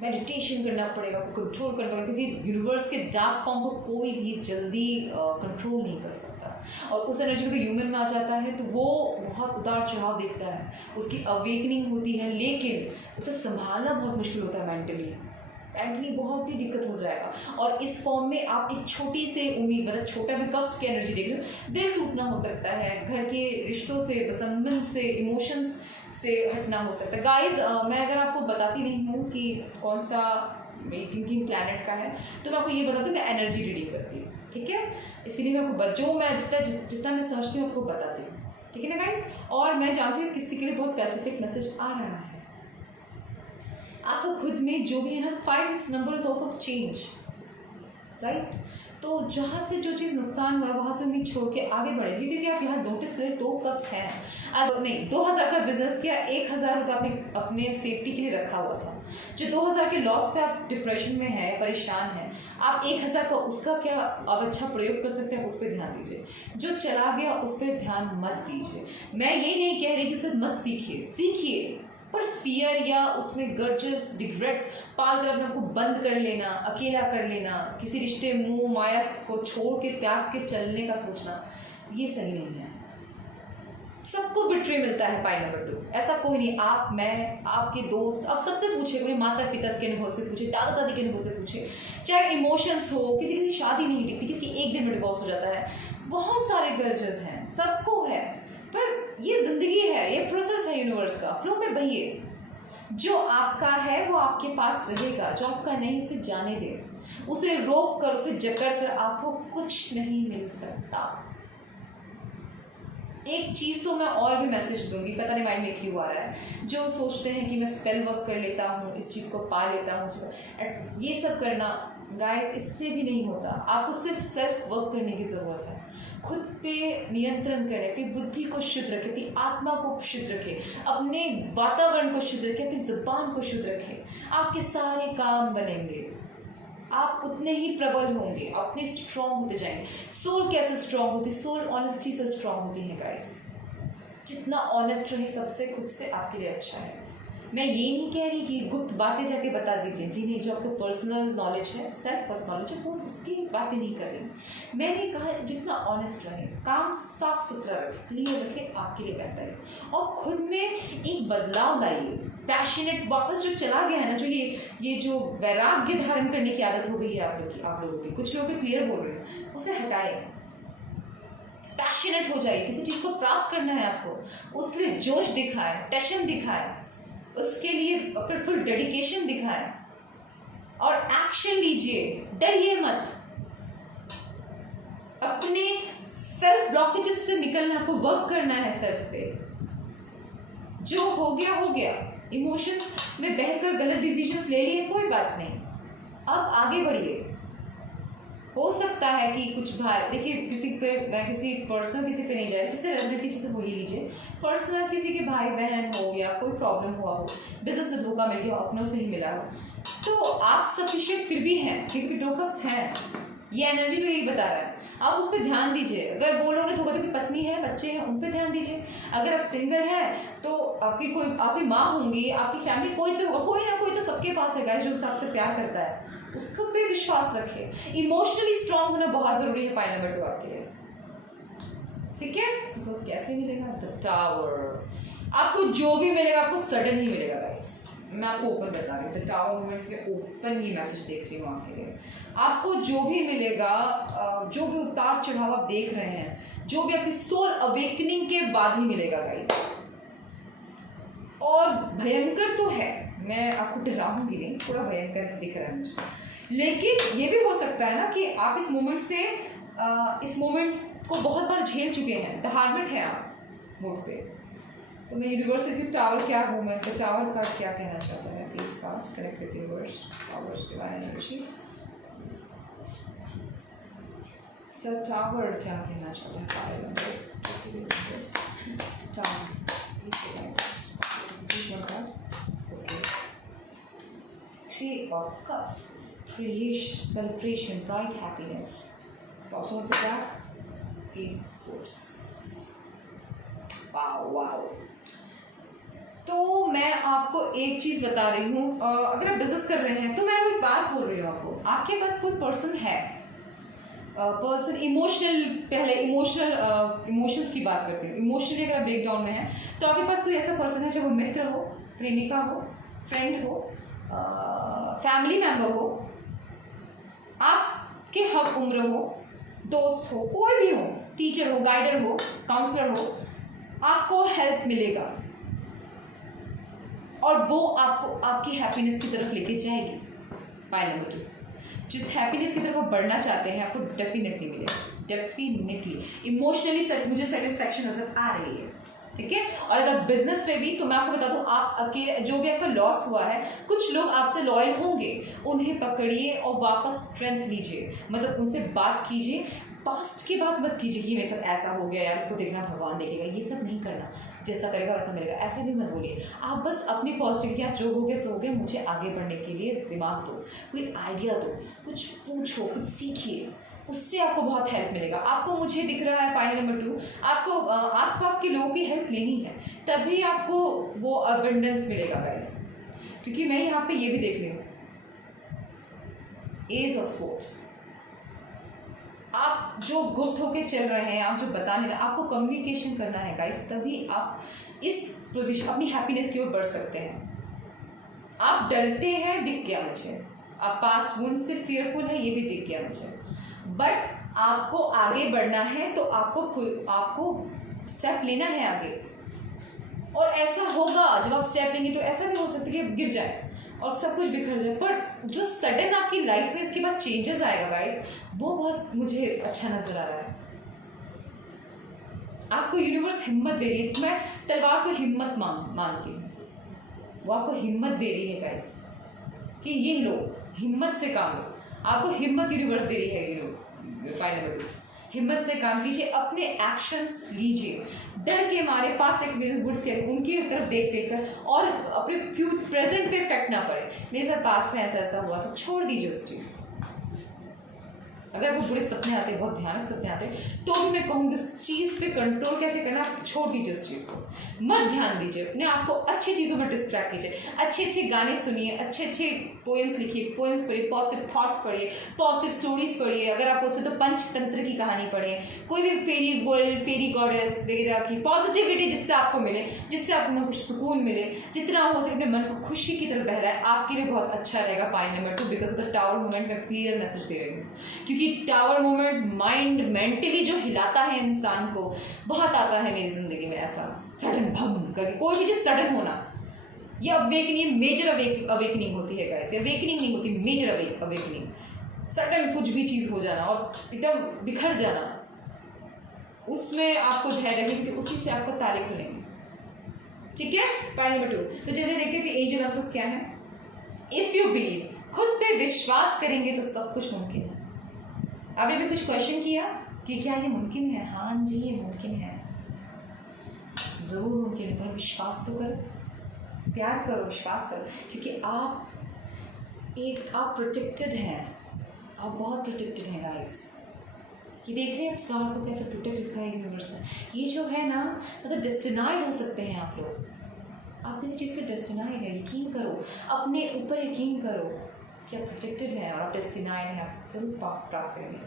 मेडिटेशन करना पड़ेगा, आपको कंट्रोल करना पड़ेगा, क्योंकि यूनिवर्स के डार्क फॉर्म को कोई भी जल्दी कंट्रोल नहीं कर सकता। और उस एनर्जी में ह्यूमन में आ जाता है तो वो बहुत उतार चढ़ाव देखता है, उसकी अवेकनिंग होती है, लेकिन उसे संभालना बहुत मुश्किल होता है। मेंटली बहुत ही दिक्कत हो जाएगा। और इस फॉर्म में आप एक छोटी से उम्मीद, मतलब छोटा भी कब्ज की एनर्जी देख रहे हो, दिल टूटना हो सकता है, घर के रिश्तों से, संबंध से, इमोशंस से हटना हो सकता है। गाइज मैं अगर आपको बताती नहीं हूँ कि कौन सा मेरी थिंकिंग प्लैनेट का है, तो मैं आपको ये बताती हूँ मैं एनर्जी रीडिंग करती हूँ, ठीक है। इसीलिए मैं आपको जो मैं जितना मैं समझती हूँ आपको बताती हूँ, ठीक है ना गाइज। और मैं जानती हूँ किसी के लिए बहुत स्पेसिफिक मैसेज आ रहा है। आपको खुद में जो भी है ना, 5 number is also change, right. तो जहाँ से जो चीज़ नुकसान हुआ है वहाँ से उम्मीद छोड़ के आगे बढ़ेगी, क्योंकि आप यहाँ नोटिस करें 2 कप्स हैं। अब नहीं, 2000 का बिजनेस किया, 1000 रुपये आपने अपने सेफ्टी के लिए रखा हुआ था। जो 2000 के लॉस पे आप डिप्रेशन में है, परेशान है, आप 1000 का उसका क्या अब अच्छा प्रयोग कर सकते हैं, उस पर ध्यान दीजिए। जो चला गया उस पर ध्यान मत दीजिए। मैं ये नहीं कह रही कि सिर्फ मत सीखिए, पर फियर या उसमें गर्जस रिग्रेट पाल कर अपने आपको बंद कर लेना, अकेला कर लेना, किसी रिश्ते, मोह माया को छोड़ के, त्याग के चलने का सोचना, ये सही नहीं है। सबको बिट्रे मिलता है। पाई नंबर 2, ऐसा कोई नहीं, आप, मैं, आपके दोस्त, आप सबसे पूछे, अपने माता पिता के अनुभव से पूछे, दादा दादी के अनुभव से पूछे, चाहे इमोशंस हो, किसी की शादी नहीं टिकती, किसी की एक दिन में डिवोर्स हो जाता है, बहुत सारे गर्जस हैं, सबको है। पर ये जिंदगी है, ये प्रोसेस है यूनिवर्स का, फ्लो में बहिए। जो आपका है वो आपके पास रहेगा, जो आपका नहीं उसे जाने दे, उसे रोक कर, उसे जकड़ कर आपको कुछ नहीं मिल सकता। एक चीज तो मैं और भी मैसेज दूंगी, पता नहीं माइंड में क्यों आ रहा है, जो सोचते हैं कि मैं स्पेल वर्क कर लेता हूँ, इस चीज को पा लेता हूँ, ये सब करना गाइस इससे भी नहीं होता। आपको सिर्फ सेल्फ वर्क करने की जरूरत है। खुद पे नियंत्रण करें, अपनी बुद्धि को शुद्ध रखें, अपनी आत्मा को शुद्ध रखें, अपने वातावरण को शुद्ध रखें, अपनी जुबान को शुद्ध रखें। आपके सारे काम बनेंगे, आप उतने ही प्रबल होंगे, अपने स्ट्रांग होते जाएंगे। सोल कैसे स्ट्रांग होती है? सोल ऑनेस्टी से स्ट्रांग होती है गाइस। जितना ऑनेस्ट रहे सबसे, खुद से, आपके लिए अच्छा है। मैं ये नहीं कह रही कि गुप्त बातें जाके बता दीजिए, जी नहीं, जो आपको पर्सनल नॉलेज है, सेल्फ वर्थ नॉलेज है, वो उसकी बातें नहीं कर रही। मैंने कहा जितना ऑनेस्ट रहे, काम साफ सुथरा रखे, क्लियर रखे, आपके लिए बेहतर है। और खुद में एक बदलाव लाइए, पैशनेट, वापस जो चला गया है ना, जो ये जो वैराग्य धारण करने की आदत हो गई है आप लोगों की, कुछ लोग क्लियर बोल रहे हैं, उसे हटाए। पैशनेट हो जाइए, किसी चीज़ को प्राप्त करना है आपको, उसके लिए जोश दिखाए, पैशन दिखाए, उसके लिए अपना फुल डेडिकेशन दिखाएं और एक्शन लीजिए, डरिए मत। अपने सेल्फ ब्लॉकेजेस से निकलना, आपको वर्क करना है सेल्फ पे। जो हो गया, इमोशंस में बहकर गलत डिसीजंस ले लिए, कोई बात नहीं, अब आगे बढ़िए। हो सकता है कि कुछ भाई, देखिए किसी पे, मैं किसी पर्सनल किसी पे नहीं जा रही, जिससे रेजोनेट किसी से वही लीजिए। पर्सनल किसी के भाई बहन हो या कोई प्रॉब्लम हुआ हो, बिजनेस में धोखा मिल गया हो, अपनों से ही मिला हो, तो आप सफिशिएंट फिर भी हैं, क्योंकि 2 कप्स हैं, ये एनर्जी तो यही बता रहा है। आप उस पर ध्यान दीजिए। अगर वो लोग धोखा, की पत्नी है, बच्चे हैं, उन पर ध्यान दीजिए। अगर आप सिंगल हैं तो आपकी माँ होंगी, आपकी फैमिली, कोई ना कोई तो सबके पास है गाइस, जो आपसे प्यार करता है, उसको पे विश्वास रखें। इमोशनली स्ट्रांग होना बहुत जरूरी है पाई नंबर 2 आपके लिए, ठीक है। तो कैसे मिलेगा? The tower. आपको जो भी मिलेगा आपको सडन ही मिलेगा गाइस, मैं आपको ओपन बता रही हूँ। द टावर मूवमेंट्स के ओपन ये मैसेज देख रही हूँ आपके लिए। आपको जो भी मिलेगा, जो भी उतार चढ़ाव आप देख रहे हैं, जो भी आपकी सोल अवेकनिंग के बाद ही मिलेगा गाइस। भयंकर तो है, मैं आपको डराऊंगी नहीं, थोड़ा भयंकर दिख रहा है मुझे, लेकिन ये भी हो सकता है ना कि आप इस मोमेंट से इस मोमेंट को बहुत बार झेल चुके हैं, द हार्बिट है आप मोड पे। तो मैं यूनिवर्स से टावर क्या हूँ मैं, तो टावर का क्या कहना चाहता है, please cards connect with universe, towers divine energy. The tower क्या कहना चाहता है, tower okay. 3 of Cups, creation, celebration, bright happiness. Bottom of the deck, Ace of Swords. Wow. तो मैं आपको एक चीज़ बता रही हूँ, अगर आप बिजनेस कर रहे हैं तो मैं एक बात बोल रही हूँ आपको, आपके पास कोई पर्सन है, पर्सन इमोशनल, पहले इमोशंस की बात करते हैं, इमोशनली अगर आप ब्रेकडाउन में हैं तो आपके पास कोई ऐसा पर्सन है, चाहे वो मित्र हो, प्रेमिका हो, फ्रेंड हो, फैमिली मेंबर हो, आपके हम उम्र हो, दोस्त हो, कोई भी हो, टीचर हो, गाइडर हो, काउंसलर हो, आपको हेल्प मिलेगा और वो आपको आपकी हैप्पीनेस की तरफ लेके जाएगी। पाइल नंबर 2, जिस हैप्पीनेस की तरफ आप बढ़ना चाहते हैं आपको डेफिनेटली मिलेगा, डेफिनेटली। इमोशनली मुझे सेटिस्फैक्शन नजर आ रही है, ठीक है। और अगर बिजनेस पे भी, तो मैं आपको बता दूं, आपके जो भी आपका लॉस हुआ है, कुछ लोग आपसे लॉयल होंगे, उन्हें पकड़िए और वापस स्ट्रेंथ लीजिए, मतलब उनसे बात कीजिए। पास्ट की बात मत कीजिए कि मेरे साथ ऐसा हो गया यार, इसको देखना भगवान देखेगा, ये सब नहीं करना, जैसा करेगा वैसा मिलेगा, ऐसा भी मत बोलिए। आप बस अपनी पॉजिटिविटी, आप जो हो गए सो हो गए, मुझे आगे बढ़ने के लिए दिमाग दो, कोई आइडिया दो, कुछ पूछो, कुछ सीखिए, उससे आपको बहुत हेल्प मिलेगा। आपको मुझे दिख रहा है पाइल नंबर 2, आपको आसपास के लोगों की हेल्प लेनी है, तभी आपको वो अबंडेंस मिलेगा गाइस। क्योंकि मैं यहाँ पे ये भी देख रही हूँ, एज ऑफ स्वॉर्ड्स, आप जो गुप्त होके चल रहे हैं, आप जो बताने रहे, आपको कम्युनिकेशन करना है गाइस, तभी आप इस पोजीशन, अपनी हैप्पीनेस की ओर बढ़ सकते हैं। आप डरते हैं, दिख गया मुझे, आप पास्ट वुंड से फियरफुल है, ये भी दिख गया मुझे, बट आपको आगे बढ़ना है तो आपको स्टेप लेना है आगे। और ऐसा होगा, जब आप स्टेप लेंगे तो ऐसा भी हो सकता है कि गिर जाए और सब कुछ बिखर जाए, पर जो सडन आपकी लाइफ में इसके बाद चेंजेस आएगा गाइस, वो बहुत मुझे अच्छा नजर आ रहा है। आपको यूनिवर्स हिम्मत दे रही है, मैं तलवार को हिम्मत मानती हूँ, वो आपको हिम्मत दे रही है गाइस कि ये लो, हिम्मत से काम लो। आपको हिम्मत यूनिवर्स दे रही है, ये लो पाइल नंबर 2, हिम्मत से काम कीजिए, अपने एक्शंस लीजिए, डर के मारे पास्ट एक्सपीरियंस गुड्स के उनकी तरफ देख कर, और अपने प्रेजेंट पे इफेक्ट ना पड़े, मेरे साथ पास्ट में ऐसा ऐसा हुआ, तो छोड़ दीजिए उस चीज़ को। अगर आपको बुरे सपने आते हैं, बहुत भयानक सपने आते हैं, तो भी मैं कहूँगी उस चीज़ पे कंट्रोल कैसे करना, आप छोड़ दीजिए उस चीज़ को, मत ध्यान दीजिए, अपने आप को अच्छी चीज़ों में डिस्ट्रैक्ट कीजिए, अच्छे अच्छे गाने सुनिए, अच्छे अच्छे पोएम्स लिखिए, पोएम्स पढ़िए, पॉजिटिव थॉट्स पढ़िए, पॉजिटिव स्टोरीज पढ़िए। अगर आपको उसमें तो पंचतंत्र की कहानी पढ़ें, कोई भी फेरी वर्ल्ड, फेरी गॉडेस वगैरह की पॉजिटिविटी जिससे आपको मिले, जिससे आपको कुछ सुकून मिले, जितना हो सके अपने मन को खुशी की तरफ बहलाए, आपके लिए बहुत अच्छा रहेगा। Pile number 2, because of the tower movement में क्लियर मैसेज दे रही हूँ, क्योंकि टावर मूवमेंट माइंड मेंटली जो हिलाता है इंसान को, बहुत आता है मेरी जिंदगी में ऐसा सडन भम करके, कोई भी चीज सडन होना, ये अवेकनिंग, मेजर अवेकनिंग होती है गाइस, अवेकनिंग नहीं होती, मेजर अवेकनिंग, सडन कुछ भी चीज हो जाना और एकदम बिखर जाना, उसमें आपको धैर्य रखें क्योंकि उसी से आपको ताले खुलेंगे, ठीक है। पाइल नंबर 2, तो जैसे देखते कि एंजल आंसर्स क्या है, इफ यू बिलीव, खुद पे विश्वास करेंगे तो सब कुछ मुमकिन है। आपने भी कुछ क्वेश्चन किया कि क्या ये मुमकिन है, हाँ जी ये मुमकिन है, जरूर मुमकिन है, पर विश्वास तो करो, प्यार करो, विश्वास करो, क्योंकि आप प्रोटेक्टेड हैं, आप बहुत प्रोटेक्टेड हैं गाइस। ये देख रहे हैं स्टार को कैसे प्रोटेक्ट रखा है यूनिवर्स ने, ये जो है ना, मतलब डेस्टिनाइड हो सकते हैं आप लोग, आप किसी चीज़ पे डेस्टिनाइड है, यकीन करो, अपने ऊपर यकीन करो कि आप प्रोटेक्टेड हैं और आप डेस्टिनाइड हैं, आप जरूर प्राप्त करेंगे।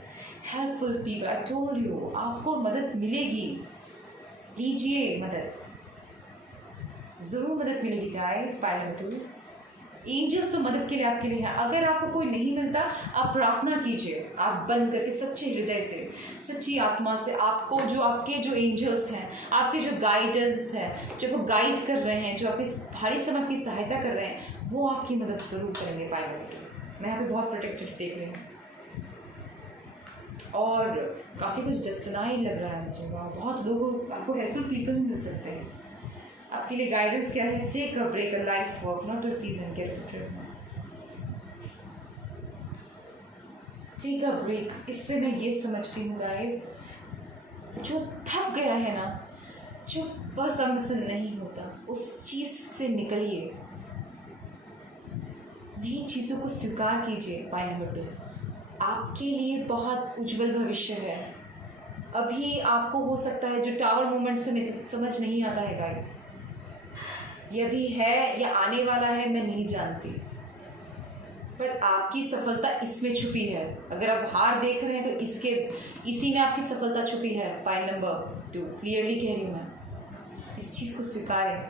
Helpful people, I told you, आपको मदद मिलेगी, लीजिए मदद, जरूर मदद मिलेगी गाइस। पाइल नंबर 2, एंजल्स तो मदद के लिए आपके लिए हैं। अगर आपको कोई नहीं मिलता, आप प्रार्थना कीजिए, आप बंद करके सच्चे हृदय से, सच्ची आत्मा से, आपको जो आपके जो एंजल्स हैं, आपके जो गाइडेंस हैं, जो आपको गाइड कर रहे हैं, जो आपके भारी समय की सहायता कर रहे हैं, वो आपकी मदद ज़रूर करेंगे पायलट। मैं यहाँ पे बहुत प्रोटेक्टेड देख रही हूँ और काफ़ी कुछ डेस्टिनाई लग रहा है मुझे। वाह, बहुत लोगों आपको हेल्पफुल पीपल मिल सकते हैं। आपके लिए गाइडेंस क्या है? Take a break, a life work, not a season, get a trip. Take a break, इससे मैं ये समझती हूँ गाइस, जो थक गया है ना, जो बस हमसे नहीं होता, उस चीज़ से निकलिए, नई चीज़ों को स्वीकार कीजिए। पायलट, आपके लिए बहुत उज्जवल भविष्य है। अभी आपको हो सकता है जो टावर मूवमेंट से समझ नहीं आता है गाइस, ये अभी है या आने वाला है मैं नहीं जानती, पर आपकी सफलता इसमें छुपी है। अगर आप हार देख रहे हैं तो इसी में आपकी सफलता छुपी है। पाइल नंबर 2 क्लियरली कह रही हूँ मैं, इस चीज़ को स्वीकारें।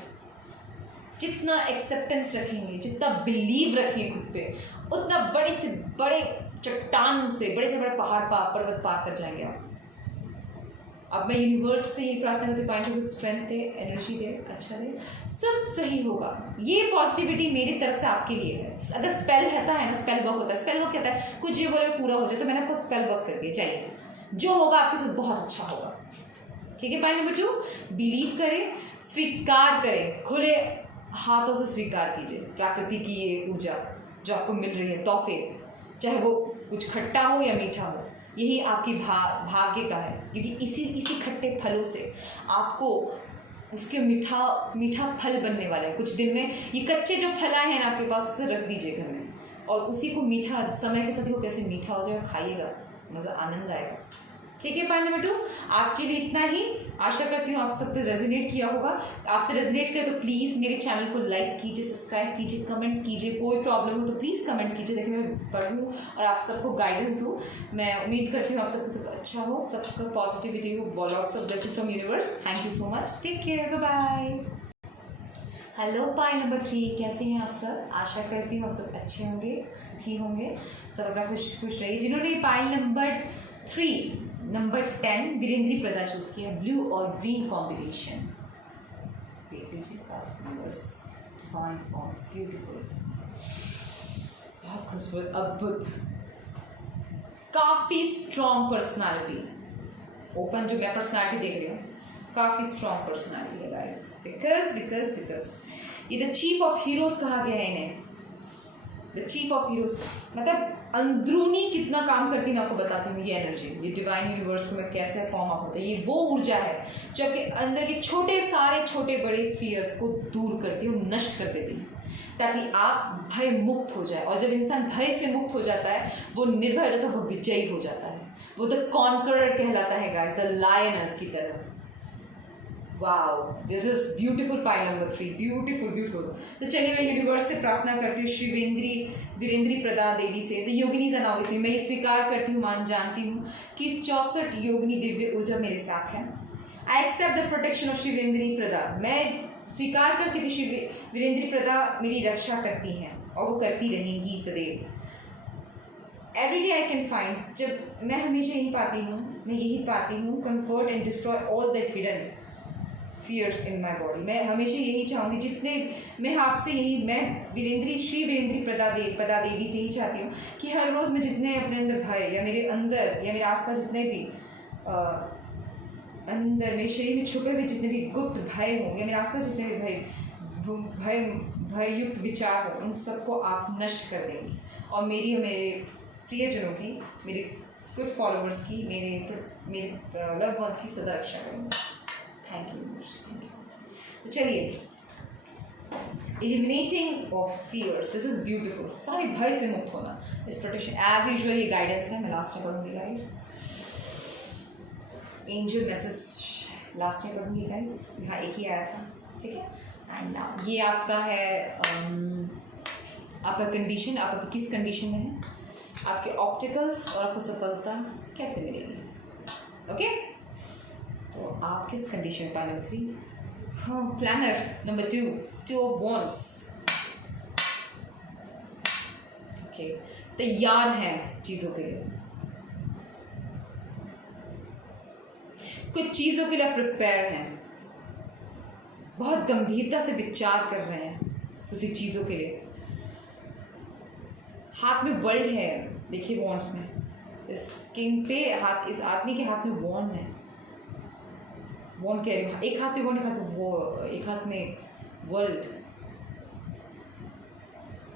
जितना एक्सेप्टेंस रखेंगे, जितना बिलीव रखेंगे खुद पे, उतना बड़े से बड़े चट्टान से बड़े पहाड़ पर्वत पार कर जाएंगे आप। अब मैं यूनिवर्स से ये प्रार्थना करती हूँ, पाइल कुछ स्ट्रेंथ दे, एनर्जी दे, अच्छा दे, सब सही होगा। ये पॉजिटिविटी मेरी तरफ से आपके लिए है। अगर स्पेल रहता है ना, स्पेल वर्क होता है, स्पेल वर्क कहता है कुछ ये बोले पूरा हो जाए, तो मैंने आपको स्पेल वर्क कर दिया, चाहिए जो होगा आपके साथ बहुत अच्छा होगा। ठीक है। पॉइंट नंबर 2, बिलीव करें, स्वीकार करें, खुले हाथों से स्वीकार कीजिए प्रकृति की ये ऊर्जा जो आपको मिल रही है, तोहफे, चाहे वो कुछ खट्टा हो या मीठा हो, यही आपकी भाग्य का है। क्योंकि इसी खट्टे फलों से आपको उसके मीठा फल बनने वाला है कुछ दिन में। ये कच्चे जो फल आए हैं ना आपके पास, उसे रख दीजिए घर में, और उसी को मीठा समय के साथ वो कैसे मीठा हो जाएगा, खाइएगा, मज़ा आनंद आएगा। ठीक है। पॉइंट नंबर 2 आपके लिए इतना ही। आशा करती हूँ आप सब पे रेजोनेट किया होगा। आपसे रेजोनेट करे तो प्लीज़ मेरे चैनल को लाइक कीजिए, सब्सक्राइब कीजिए, कमेंट कीजिए। कोई प्रॉब्लम हो तो प्लीज़ कमेंट कीजिए, ताकि मैं पढ़ूँ और आप सबको गाइडेंस दूँ। मैं उम्मीद करती हूँ आप सबको सब अच्छा हो, सबका पॉजिटिविटी हो, lots of blessing from universe. Thank you so much, take care, bye bye. Hello pile number 3, कैसे हैं आप सब? आशा करती हूँ आप सब अच्छे होंगे, सुखी होंगे, सब अपना खुश रहिए। जिन्होंने पाइल नंबर 3 नंबर 10 वीरेंद्री प्रदा चूज किया, ब्लू और ग्रीन कॉम्बिनेशन, देख लीजिए नंबर्स, डिवाइन फॉर्म्स, ब्यूटीफुल, बहुत खूबसूरत, अद्भुत, काफ़ी स्ट्रॉन्ग पर्सनालिटी। ओपन जो मैं पर्सनालिटी देख रही हूँ, काफ़ी स्ट्रॉन्ग पर्सनालिटी है गाइस, बिकॉज ये द चीफ ऑफ हीरोज कहा गया है इन्हें। द चीफ ऑफ हीरोज मतलब अंदरूनी कितना काम करती है मैं आपको बताती हूँ। ये एनर्जी, ये डिवाइन यूनिवर्स में कैसे फॉर्म अप होता है, ये वो ऊर्जा है जो आपके अंदर के छोटे बड़े फियर्स को दूर करती है, नष्ट कर देती है, ताकि आप भय मुक्त हो जाए। और जब इंसान भय से मुक्त हो जाता है, वो निर्भय हो जाता है, वो विजयी हो जाता है, वो द कॉन्करर कहलाता है गाइस, द लायनस की तरह। Wow, this is beautiful pile number 3, beautiful. तो चलिए मैं यूनिवर्स से प्रार्थना करती हूँ, श्री वीरेंद्री प्रदा देवी से, द योगिनीज नाउ विथ मी। मैं ये स्वीकार करती हूँ, जानती हूँ कि 64 योगिनी दिव्य ऊर्जा मेरे साथ है। I accept the protection of Shri Virendri Prada. मैं स्वीकार करती हूँ कि श्री वीरेंद्री प्रदा मेरी रक्षा करती हैं और वो करती रहेंगी सदैव। Every day I can find, जब मैं हमेशा यही पाती हूँ comfort and destroy all the hidden fears in my body. मैं हमेशा यही चाहूँगी, जितने मैं आपसे यही, मैं श्री वीरेंद्री प्रदा देवी से ही चाहती हूँ कि हर रोज़ मैं जितने अपने अंदर भय या मेरे अंदर या मेरे आसपास जितने भी अंदर मेरे शरीर में छुपे हुए जितने भी गुप्त भय हों, या मेरे आसपास जितने भी भययुक्त विचार हो, उन सबको आप नष्ट कर देंगी, और मेरी और मेरे प्रियजनों की, मेरे गुड फॉलोअर्स की, मेरे लव वंस की सदा रक्षा करेंगे। Thank you. तो चलिए, eliminating of fears, this is beautiful. सारे भय से मुक्त होना, इस प्रोटेक्शन एज यूजुअल ये गाइडेंस है। मैं लास्ट में पढ़ूंगी गाइस, एंजल मैसेज लास्ट में पढ़ूंगी गाइस। हाँ, एक ही आया था, ठीक है। एंड नाउ ये आपका है, आपका कंडीशन, आप किस कंडीशन में है, आपके ऑब्स्टिकल्स और आपको सफलता कैसे मिलेगी। ओके, तो आप किस कंडीशन में? Number 3 planner, number 2 of wands, रखे, तैयार हैं चीज़ों के लिए, कुछ चीज़ों के लिए प्रिपेयर हैं, बहुत गंभीरता से विचार कर रहे हैं उसी चीज़ों के लिए। हाथ में वर्ल्ड है, देखिए वॉन्ड्स में, इस किंग पे हाथ, इस आदमी के हाथ में वॉन्ड है, वॉन्ड कह रही हूँ, एक हाथ में वॉन्ड, एक हाथ में वर्ल्ड।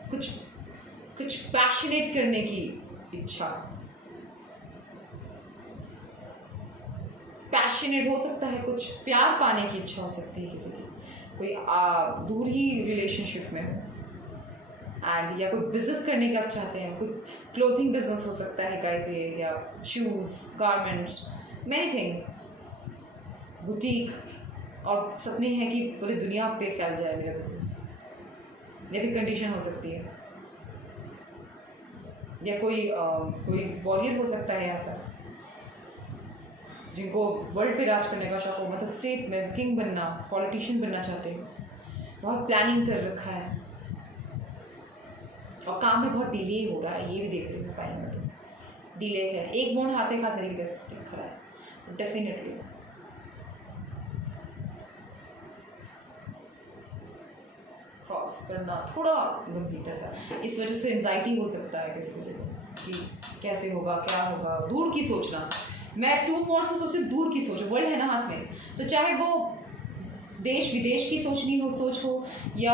कुछ पैशनेट करने की इच्छा, पैशनेट हो सकता है, कुछ प्यार पाने की इच्छा हो सकती है किसी की, कोई दूर ही रिलेशनशिप में हो, एंड या कोई बिजनेस करने का आप चाहते हैं, कोई क्लोथिंग बिजनेस हो सकता है गाइस ये, या shoes, garments, many thing, boutique, और सपने हैं कि पूरी दुनिया पे फैल जाए मेरा बिजनेस। ये भी कंडीशन हो सकती है, या कोई वॉरियर हो सकता है यहाँ पर जिनको वर्ल्ड पे राज करने का शौक हो, मतलब स्टेट में किंग बनना, पॉलिटिशियन बनना चाहते हो, बहुत प्लानिंग कर रखा है और काम में बहुत डिले हो रहा है, ये भी देख रही हूँ फाइल में डिले है। एक बॉन्ड हाथ में हाथ मेरी कैसे स्टिक खड़ा है, डेफिनेटली क्रॉस करना थोड़ा गंभीरता सा, इस वजह से एंजाइटी हो सकता है किसी को कि कैसे होगा, क्या होगा, दूर की सोचना। मैं 2 पॉइंट्स को सोचती हूँ, दूर की सोच, वर्ल्ड है ना हाथ में, तो चाहे वो देश विदेश की सोच हो या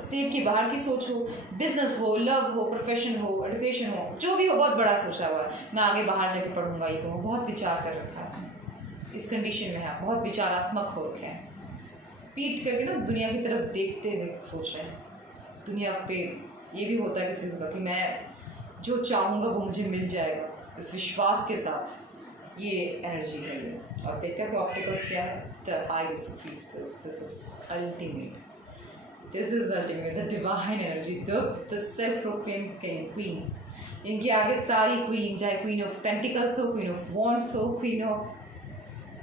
स्टेट के बाहर की सोच हो, बिजनेस हो, लव हो, प्रोफेशन हो, एजुकेशन हो, जो भी हो, बहुत बड़ा सोचा हुआ है, मैं आगे बाहर जाकर पढ़ूंगा, ये कहूँ, बहुत विचार कर रखा है, इस कंडीशन में है, बहुत विचारात्मक हो रखे हैं, पीट करके ना दुनिया की तरफ देखते हुए सोच रहे हैं, दुनिया पे ये भी होता है किसी का कि मैं जो चाहूँगा वो मुझे मिल जाएगा, इस विश्वास के साथ, ये एनर्जी है ये। और देखते हैं कि ऑप्टिकल्स क्या है, the iris crystals, this is ultimate, the divine energy, the self proclaimed king, queen, इनके आगे सारी क्वीन, चाहे क्वीन ऑफ पेंटिकल्स हो, क्वीन ऑफ वॉन्ड्स हो, क्वीन ऑफ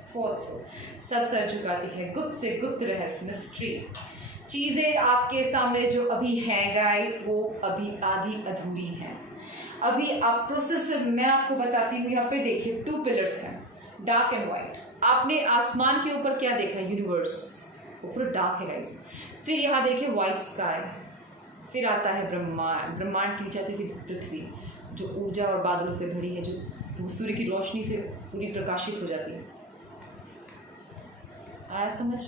स्पोर्ट्स हो, सब सर झुकाती है, गुप्त से गुप्त रहस्य, मिस्ट्री, चीज़ें आपके सामने जो अभी हैं गाइस, वो अभी आधी अधूरी हैं, अभी आप प्रोसेस, मैं आपको बताती हूँ, यहाँ पे देखिए 2 पिलर्स हैं, डार्क एंड वाइट। आपने आसमान के ऊपर क्या देखा, यूनिवर्स, ऊपर डार्क है गाइस, फिर यहाँ देखिए वाइट स्काई, फिर आता है ब्रह्मांड, ब्रह्मांड की नीचे आती है फिर पृथ्वी, जो ऊर्जा और बादलों से भरी है, जो सूर्य की रोशनी से पूरी प्रकाशित हो जाती है। आया समझ?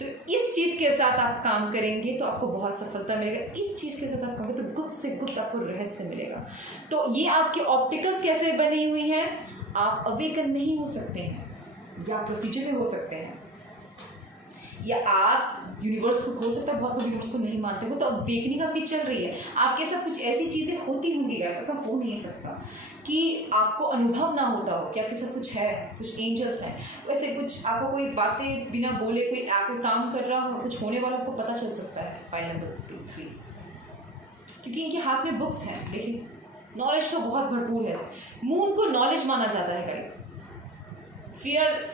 तो इस चीज़ के साथ आप काम करेंगे तो आपको बहुत सफलता मिलेगा, इस चीज़ के साथ आप काम करेंगे तो गुप्त से गुप्त आपको रहस्य मिलेगा। तो ये आपके ऑप्टिकल्स कैसे बनी हुई हैं, आप अवेकन नहीं हो सकते हैं, या प्रोसीजर में हो सकते हैं, या आप यूनिवर्स को हो सकता है, बहुत लोग यूनिवर्स को नहीं मानते हो, तो अवेकनिंग आपकी चल रही है, आपके साथ कुछ ऐसी चीज़ें होती होंगी, ऐसा हो नहीं सकता कि आपको अनुभव ना होता हो कि आपके साथ कुछ है, कुछ एंजल्स हैं, वैसे कुछ आपको कोई बातें बिना बोले कोई काम कर रहा हो, कुछ होने वाला आपको पता चल सकता है। फाइल नंबर 3, क्योंकि इनके हाथ में बुक्स हैं, देखिए नॉलेज तो बहुत भरपूर है, मून को नॉलेज माना जाता है गाइस, फियर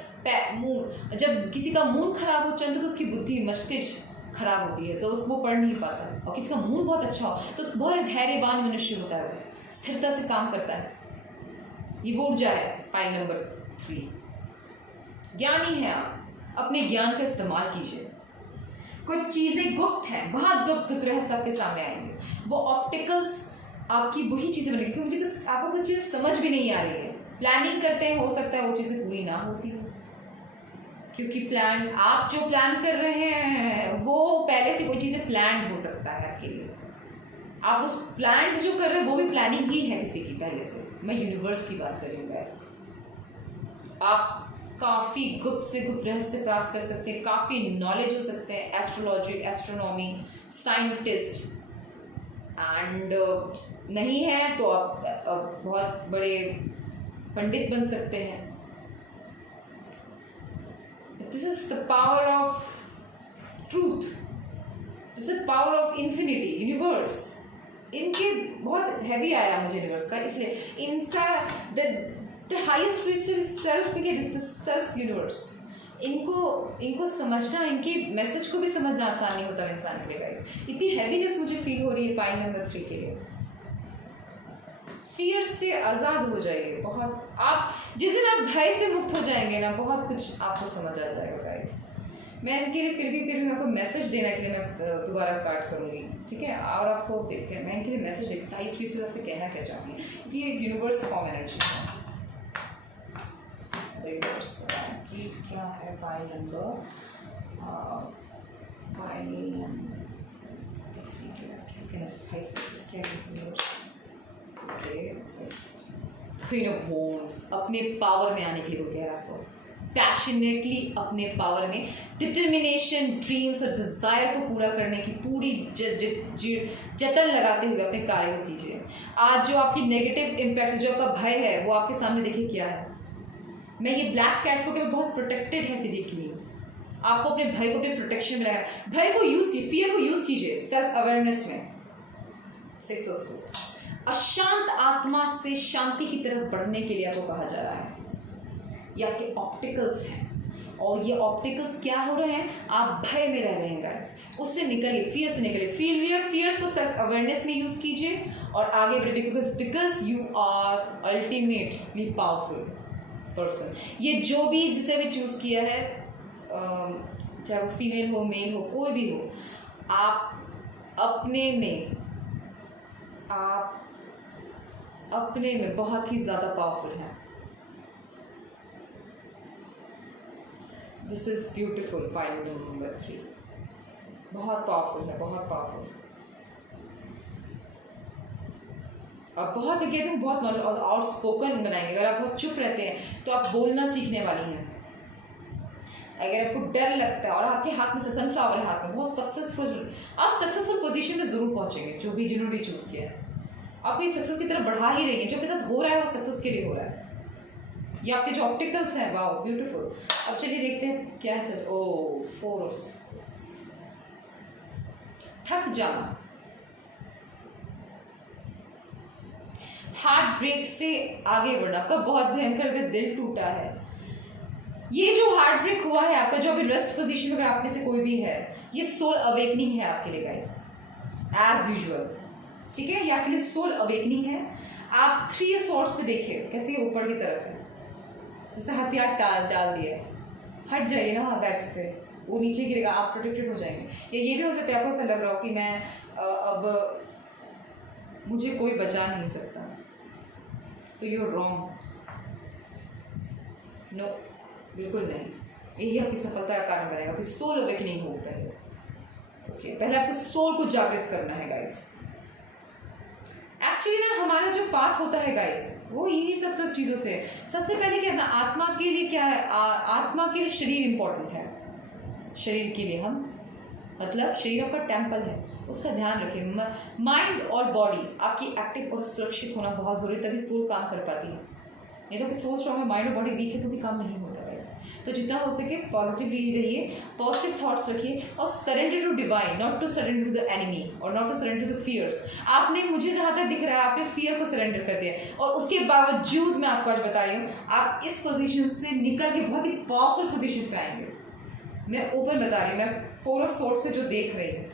मून, जब किसी का मून खराब हो चंद्र तो उसकी बुद्धि मस्तिष्क खराब होती है, तो उसको पढ़ नहीं पाता, और किसी का मून बहुत अच्छा हो तो बहुत धैर्यवान मनुष्य होता है, वो स्थिरता से काम करता है, ये वो ऊर्जा है। फाइल नंबर 3, ज्ञानी है आप, अपने ज्ञान का इस्तेमाल कीजिए, कुछ चीज़ें गुप्त हैं, बहुत गुप्त रहस्य आपके सामने आएंगे, वो ऑप्टिकल्स आपकी वही चीज़ें बनेगी, क्योंकि मुझे आपको कुछ चीज़ समझ भी नहीं आ रही है, प्लानिंग करते हैं, हो सकता है वो चीज़ें पूरी ना होती हो, क्योंकि प्लान, आप जो प्लान कर रहे हैं वो पहले से कोई चीज़ें प्लान हो सकता है आपके लिए, आप उस प्लान जो कर रहे हैं वो भी प्लानिंग ही है किसी की पहले से, मैं यूनिवर्स की बात कर रही हूँ गाइस। आप काफ़ी गुप्त से गुप्त रहस्य प्राप्त कर सकते हैं, काफ़ी नॉलेज हो सकते हैं, एस्ट्रोलॉजी, एस्ट्रोनॉमी, साइंटिस्ट, एंड नहीं है तो आप बहुत बड़े पंडित बन सकते हैं। This is the power of truth, this is power of infinity, universe. इनके बहुत हैवी आया मुझे यूनिवर्स का, इसलिए इनका the highest crystal is self, is the self universe. इनको समझना, इनके मैसेज को भी समझना आसान नहीं होता इंसान के लिए गाइस। इतनी हैवीनेस मुझे फील हो रही है पाई नंबर 3 के लिए, फियर से आज़ाद हो जाइए। बहुत आप जिस दिन आप भय से मुक्त हो जाएंगे ना, बहुत कुछ आपको समझ आ जाएगा गाइस। मैं इनके लिए फिर भी आपको मैसेज देने के लिए मैं दोबारा काट करूँगी, ठीक है। और आपको देखते हैं, मैं इनके लिए मैसेज देखता हूँ इस चीज़ से आपसे कहना क्या चाहती हूँ, क्योंकि ये यूनिवर्स फॉर्म एनर्जी है। यूनिवर्स की क्या है file number, queen of wands, अपने पावर में आने के लिए वो कह रहा है आपको, पैशनेटली अपने पावर में, डिटर्मिनेशन, ड्रीम्स और डिजायर को पूरा करने की पूरी जतन लगाते हुए अपने कार्य को कीजिए। आज जो आपकी नेगेटिव इम्पैक्ट, जो आपका भय है, वो आपके सामने देखिए क्या है। मैं ये ब्लैक कैट को बहुत प्रोटेक्टेड है फिजिकली, आपको अपने भय को अपने प्रोटेक्शन में लगाना। भय को यूज कीजिए, फियर को यूज कीजिए सेल्फ अवेयरनेस में। सिक्स ऑफ सोर्ड्स, अशांत आत्मा से शांति की तरफ बढ़ने के लिए आपको कहा जा रहा है। ये आपके ऑप्टिकल्स हैं, और ये ऑप्टिकल्स क्या हो रहे हैं, आप भय में रह रहे हैं गाइस, उससे निकलिए, फियर से निकलिए। फियर्स को सेल्फ अवेयरनेस में यूज कीजिए और आगे बढ़िए, because you are ultimately powerful person. ये जो भी जिसे भी चूज किया है, चाहे वो फीमेल हो, मेल हो, कोई भी हो, आप अपने में बहुत ही ज्यादा पावरफुल हैं। This is beautiful. File number 3 बहुत पावरफुल है, बहुत पावरफुल। और बहुत कहते हैं बहुत नॉलेज और आउट स्पोकन बनाएंगे। अगर आप बहुत चुप रहते हैं तो आप बोलना सीखने वाली हैं। अगर आपको डर लगता है और आपके हाथ में सनफ्लावर है, हाथ में, बहुत सक्सेसफुल, आप सक्सेसफुल पोजीशन में जरूर पहुंचेंगे। जो भी जिन्होंने चूज किया है, आपको ये सक्सेस की तरफ बढ़ा ही रहेंगे। जो आपके साथ हो रहा है वो सक्सेस के लिए हो रहा है। ये आपके जो ऑप्टिकल्स हैं, वाओ ब्यूटीफुल। अब चलिए देखते हैं क्या है। ओ, 4 थक जाना, हार्ट ब्रेक से आगे बढ़ना। आपका बहुत भयंकर अगर दिल टूटा है, ये जो हार्ट ब्रेक हुआ है आपका, जो अभी रेस्ट पोजीशन में अगर आप में से कोई भी है, ये सोल अवेकनिंग है आपके लिए गाइस, एज यूजुअल, ठीक है। ये आपके लिए सोल अवेकनिंग है। आप 3 सॉर्ड्स पे देखिए कैसे ये ऊपर की तरफ है, जैसे हथियार डाल दिया है। हट जाइए ना बैट से, वो नीचे गिरेगा, आप प्रोटेक्टेड हो जाएंगे। या ये भी हो सकता है आपको ऐसा लग रहा हो कि मैं अब मुझे कोई बचा नहीं सकता, तो यू आर रॉन्ग। नो, बिल्कुल नहीं। यही आपकी सफलता का कारण बनेगा कि सोल अवेकनिंग हो पहले। ओके, पहले आपको सोल को जागृत करना है गाइस। एक्चुअली ना हमारा जो पाथ होता है गाइस, वो इन्हीं सब चीज़ों से। सबसे पहले क्या है ना, आत्मा के लिए क्या है, आत्मा के लिए शरीर इंपॉर्टेंट है। शरीर के लिए हम, मतलब शरीर आपका टेम्पल है, उसका ध्यान रखें। माइंड और बॉडी आपकी एक्टिव और सुरक्षित होना बहुत जरूरी, तभी सोल काम कर पाती है। नहीं तो सोल स्ट्रॉन्ग है, माइंड और बॉडी वीक है तो भी काम नहीं होता वैसे। तो जितना हो सके पॉजिटिवली रहिए, पॉजिटिव थॉट्स रखिए और surrender to divine, not to surrender to the enemy और not to surrender to fears. आपने, मुझे जहाँ तक दिख रहा है, आपने फियर को सरेंडर कर दिया, और उसके बावजूद मैं आपको आज बता रही हूँ, आप इस पोजीशन से निकल के बहुत ही पावरफुल पोजीशन पे आएंगे। मैं ओपन बता रही हूँ, मैं 4 ऑफ सोर्ड्स से जो देख रही हूँ,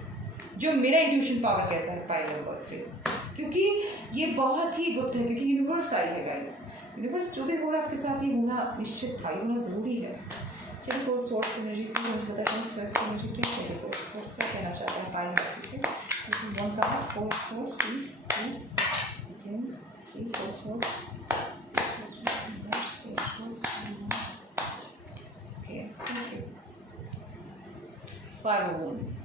जो मेरा इंट्यूशन पावर कहता है, फाइल नंबर 3, क्योंकि ये बहुत ही गुप्त है, क्योंकि यूनिवर्स आई है गाइस। यूनिवर्स जो भी हो रहा है आपके साथ, ये होना निश्चित था, ये होना जरूरी है। चलिए 4 सोर्स एनर्जी को मुझे बताते हैं, स्ट्रेस की एनर्जी क्या है, 4 सोर्स क्या कहना चाहता है फाइल नंबर से। वन का 4 source please, okay 3 4 source, okay thank you. 5 wounds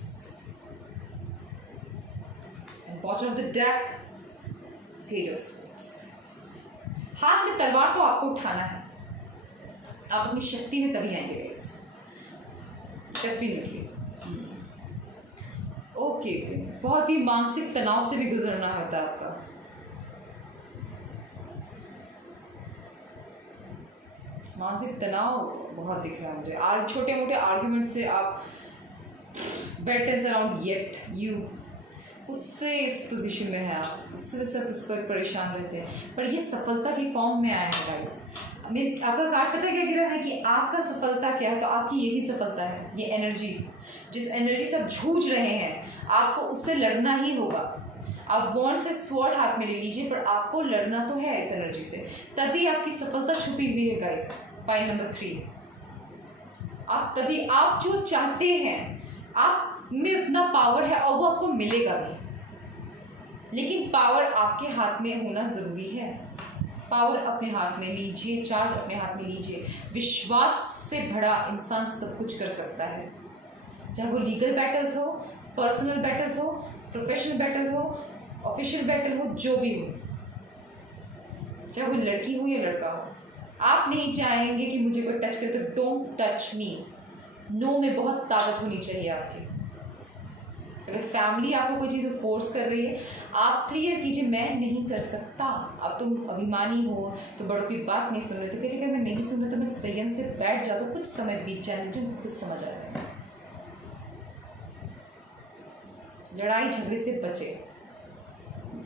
and bottom of the deck, Page of Swords। हाथ में तलवार को आपको उठाना है, आप अपनी शक्ति में तभी आएंगे गाइस, डेफिनेटली। ओके, बहुत ही मानसिक तनाव से भी गुजरना होता है आपका। मानसिक तनाव बहुत दिख रहा है मुझे, छोटे मोटे आर्ग्यूमेंट से आप बैटल्स अराउंड येट यू, उससे इस पोजीशन में है आप, उससे सब उस पर परेशान रहते हैं, पर ये सफलता की फॉर्म में आया है गाइस। आपका कार्ड पता है क्या गिरा है कि आपका सफलता क्या है, तो आपकी यही सफलता है। ये एनर्जी, जिस एनर्जी से आप जूझ रहे हैं, आपको उससे लड़ना ही होगा। आप वॉन्ड से स्वॉर्ड हाथ में ले लीजिए, पर आपको लड़ना तो है इस एनर्जी से, तभी आपकी सफलता छुपी हुई है गाइस। पाइल नंबर 3, आप जो चाहते हैं, आप में उतना पावर है और वो आपको मिलेगा भी, लेकिन पावर आपके हाथ में होना जरूरी है। पावर अपने हाथ में लीजिए, चार्ज अपने हाथ में लीजिए। विश्वास से भरा इंसान सब कुछ कर सकता है, चाहे वो लीगल बैटल्स हो, पर्सनल बैटल्स हो, प्रोफेशनल बैटल हो, ऑफिशियल बैटल हो, जो भी हो, चाहे वो लड़की हो या लड़का हो। आप नहीं चाहेंगे कि मुझे कोई टच करे तो डोंट टच मी। नो में बहुत ताकत होनी चाहिए आपकी। अगर फैमिली आपको कोई चीज़ फोर्स कर रही है, आप क्लियर कीजिए मैं नहीं कर सकता। अब तुम अभिमानी हो तो बड़ों की बात नहीं सुन रहे, तो कहिए अगर मैं नहीं सुन रहा तो मैं संयम से बैठ जाता हूँ, कुछ समय बीत जाने मुझे खुद समझ आ रहा है। लड़ाई झगड़े से बचे।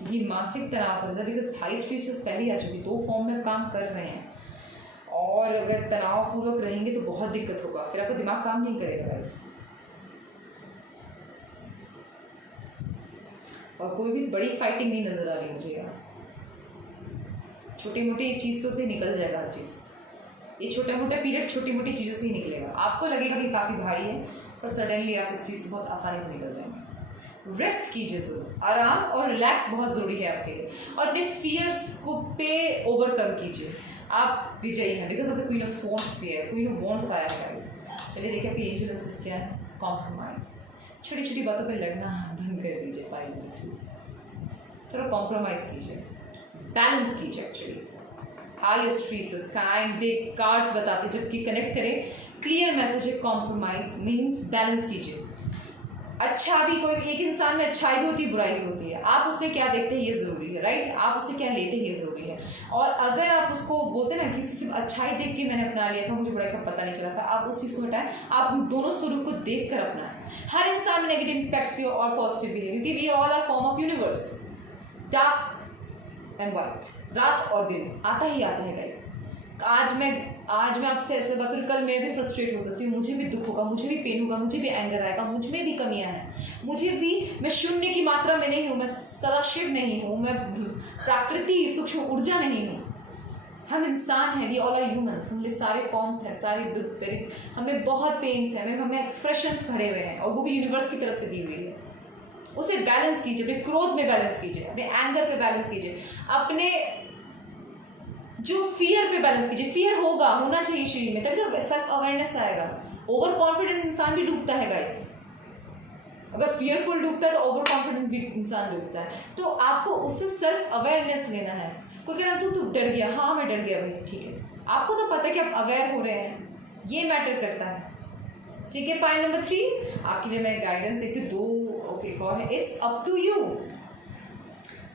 ये मानसिक तनाव है, बिकॉज हाई स्ट्रेस पहले आ चुकी, 2 फॉर्म में काम कर रहे हैं, और अगर तनावपूर्वक रहेंगे तो बहुत दिक्कत होगा, फिर आपका दिमाग काम नहीं करेगा गाइस। और कोई भी बड़ी फाइटिंग नहीं नजर आ रही मुझे यार, छोटी मोटी चीज़ों से निकल जाएगा हर चीज़। ये छोटा मोटा पीरियड छोटी मोटी चीज़ों से ही निकलेगा। आपको लगेगा कि काफ़ी भारी है, पर सडनली आप इस चीज़ से बहुत आसानी से निकल जाएंगे। रेस्ट कीजिए जरूर, आराम और रिलैक्स बहुत ज़रूरी है आपके लिए, और अपने फियर्स को पे ओवरकम कीजिए। आप विजयी हैं, because of the queen of swords भी है, क्वीन ऑफ वॉन्ड्स आया है गाइस। चलिए देखिए आपके एंजल एसेस क्या है। कॉम्प्रोमाइज़, छोटी छोटी बातों पे लड़ना बंद कर दीजिए। पाइल नंबर 3, थोड़ा कॉम्प्रोमाइज़ कीजिए, बैलेंस कीजिए। एक्चुअली हाईएस्ट फ्रीसेस काइंड बिग कार्ड्स बताते, जबकि कनेक्ट करें क्लियर मैसेज है। कॉम्प्रोमाइज मीन्स बैलेंस कीजिए। अच्छा भी, कोई एक इंसान में अच्छाई भी होती है, बुराई भी होती है। आप उसमें क्या देखते हैं ये जरूरी है, राइट? आप उससे क्या लेते हैं ये जरूरी है। और अगर आप उसको बोलते ना किसी से अच्छाई देख के मैंने अपना लिया था, मुझे बुराई का पता नहीं चला था, आप उस चीज़ को हटाएं। आप दोनों स्वरूप को देख कर अपनाएं। हर इंसान में नेगेटिव इम्पैक्ट्स भी और पॉजिटिव भी है, क्योंकि we all are form of universe. Dark and white, रात और दिन आता ही आता है गाइस। आज मैं आपसे ऐसे बात करूँ, कल मैं भी फ्रस्ट्रेट हो सकती हूँ, मुझे भी दुख होगा, मुझे भी पेन होगा, मुझे भी एंगर आएगा, मुझ में भी कमियां हैं, मुझे भी, मैं शून्य की मात्रा में नहीं हूँ, मैं सदाशिव नहीं हूँ, मैं प्राकृति सूक्ष्म ऊर्जा नहीं हूँ। हम इंसान हैं, वी ऑल आर ह्यूमंस, हमारे सारे फॉर्म्स हैं, सारे दुख दर्द, हमें बहुत पेन्स हैं, हमें एक्सप्रेशंस भरे हुए हैं, और वो भी यूनिवर्स की तरफ से दी हुई है। उसे बैलेंस कीजिए, अपने क्रोध में बैलेंस कीजिए, अपने एंगर पे बैलेंस कीजिए, अपने जो फियर पे बैलेंस कीजिए। फियर होना चाहिए शरीर में, तभी तो सेल्फ अवेयरनेस आएगा। ओवर कॉन्फिडेंट इंसान भी डूबता है गाइस। अगर फियरफुल डूबता है तो ओवर कॉन्फिडेंट भी इंसान डूबता है। तो आपको उससे सेल्फ अवेयरनेस लेना है। कोई कह रहा तू डर गया, हाँ मैं डर गया भाई, ठीक है, आपको तो पता है कि आप अवेयर हो रहे हैं, ये मैटर करता है, ठीक है। पॉइंट नंबर 3 आपके लिए मैं गाइडेंस देखती हूँ, 2 ओके और है, इट्स अप टू यू।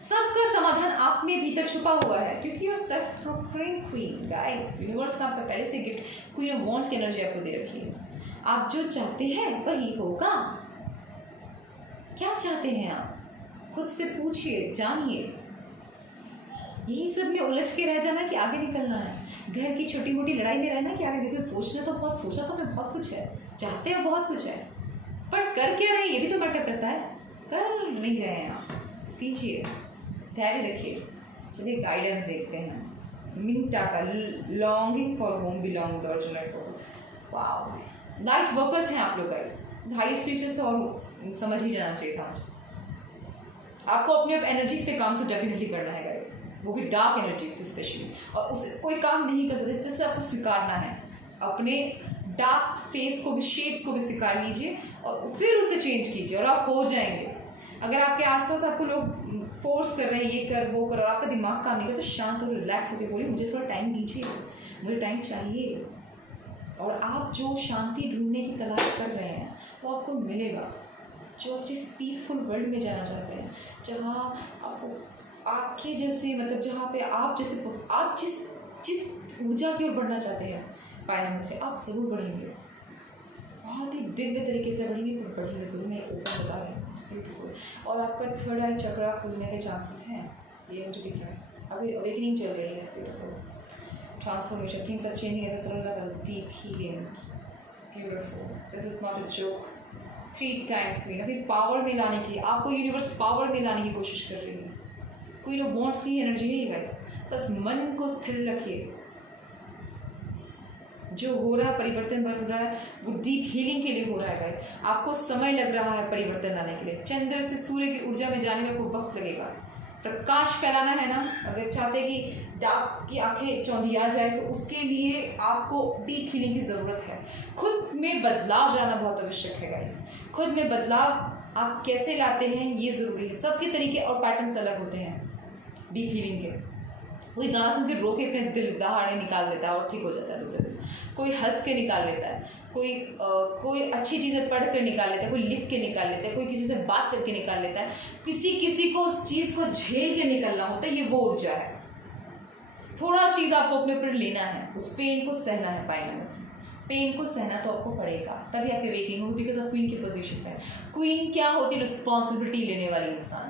सबका समाधान आप में भीतर छुपा हुआ है, क्योंकि you are self proclaimed queen guys. Universe आपका पहले से गिफ्ट क्वीन ऑफ वॉन्ड्स की एनर्जी आपको दे रखी है। आप जो चाहते हैं वही होगा। क्या चाहते हैं आप, खुद से पूछिए, जानिए। यही सब में उलझ के रह जाना कि आगे निकलना है। घर की छोटी मोटी लड़ाई में रहना कि आगे निकल। सोचना तो बहुत, सोचा तो मैं बहुत कुछ है, चाहते हो बहुत कुछ है, पर कर क्या रहे ये भी तो मैटर करता है। कर नहीं रहे हैं आप, कीजिए, धैर्य रखिए। चलिए गाइडेंस देखते हैं। मिंटा का longing for home belong the original को। वाओ, लाइट वर्कर्स हैं आप लोग गाइस। हाई स्पीचेस से और समझ ही जाना चाहिए था मुझे। आपको अपने एनर्जीज पे काम तो डेफिनेटली करना है गाइस, वो भी डार्क एनर्जीज पे स्पेशली। और उससे कोई काम नहीं कर सकते, जिससे आपको स्वीकारना है। अपने डार्क फेस को भी, शेड्स को भी स्वीकार लीजिए और फिर उसे चेंज कीजिए, और आप हो जाएंगे। अगर आपके आसपास आपको लोग फोर्स कर रहे हैं ये कर वो कर, और आपका दिमाग काम नहीं कर, तो शांत और रिलैक्स होकर बोलिए मुझे थोड़ा टाइम दीजिए, मुझे टाइम चाहिए। और आप जो शांति ढूंढने की तलाश कर रहे हैं वो आपको मिलेगा। जो आप जिस पीसफुल वर्ल्ड में जाना चाहते हैं, जहाँ आपको आपके जैसे, मतलब जहाँ पे आप जिस ऊर्जा की ओर बढ़ना चाहते हैं, पॉइंट नंबर 3 आप जरूर बढ़ेंगे, बहुत ही दिव्य तरीके से बढ़ेंगे, पर बढ़ेंगे जरूर। मैं ऊपर बता रही हूँ, ब्यूटीफुल। और आपका थर्ड आई चक्रा खुलने के चांसेस हैं, ये मुझे दिख रहा है। अभी अवेकनिंग चल रही है, beautiful transformation, things are changing at a sudden level, deep healing, beautiful. This is not a joke, 3 times queen, अपनी पावर में लाने की, आपको यूनिवर्स पावर में लाने की कोशिश कर रही है। क्वीन ऑफ वॉन्ड्स की एनर्जी है ये गाइस। बस मन को स्थिर रखिए। जो हो रहा है परिवर्तन बन रहा है वो डीप हीलिंग के लिए हो रहा है गाइस। आपको समय लग रहा है परिवर्तन लाने के लिए। चंद्र से सूर्य की ऊर्जा में जाने में आपको वक्त लगेगा। प्रकाश फैलाना है ना, अगर चाहते हैं कि डार्क की आंखें चौंधिया जाए तो उसके लिए आपको डीप हीलिंग की ज़रूरत है। खुद में बदलाव लाना बहुत आवश्यक है गाइस। खुद में बदलाव आप कैसे लाते हैं ये ज़रूरी है। सबके तरीके और पैटर्न्स अलग होते हैं डीप हीलिंग के। कोई गाना सुन के रो के अपने दिल दहाड़े निकाल देता है और ठीक हो जाता है दूसरे दिन। कोई हंस के निकाल लेता है, कोई अच्छी चीज़ें पढ़ कर निकाल लेता है, कोई लिख के निकाल लेता है, कोई किसी से बात करके निकाल लेता है। किसी को उस चीज़ को झेल के निकलना होता है, ये वो ऊर्जा है। थोड़ा चीज़ आपको अपने ऊपर लेना है, उस पेन को सहना है। पेन को सहना तो आपको पड़ेगा, तभी आपकी वेकिंग होगी, बिकॉज आप क्वीन की पोजीशन पे। क्वीन क्या होती है? रिस्पॉन्सिबिलिटी लेने वाली इंसान।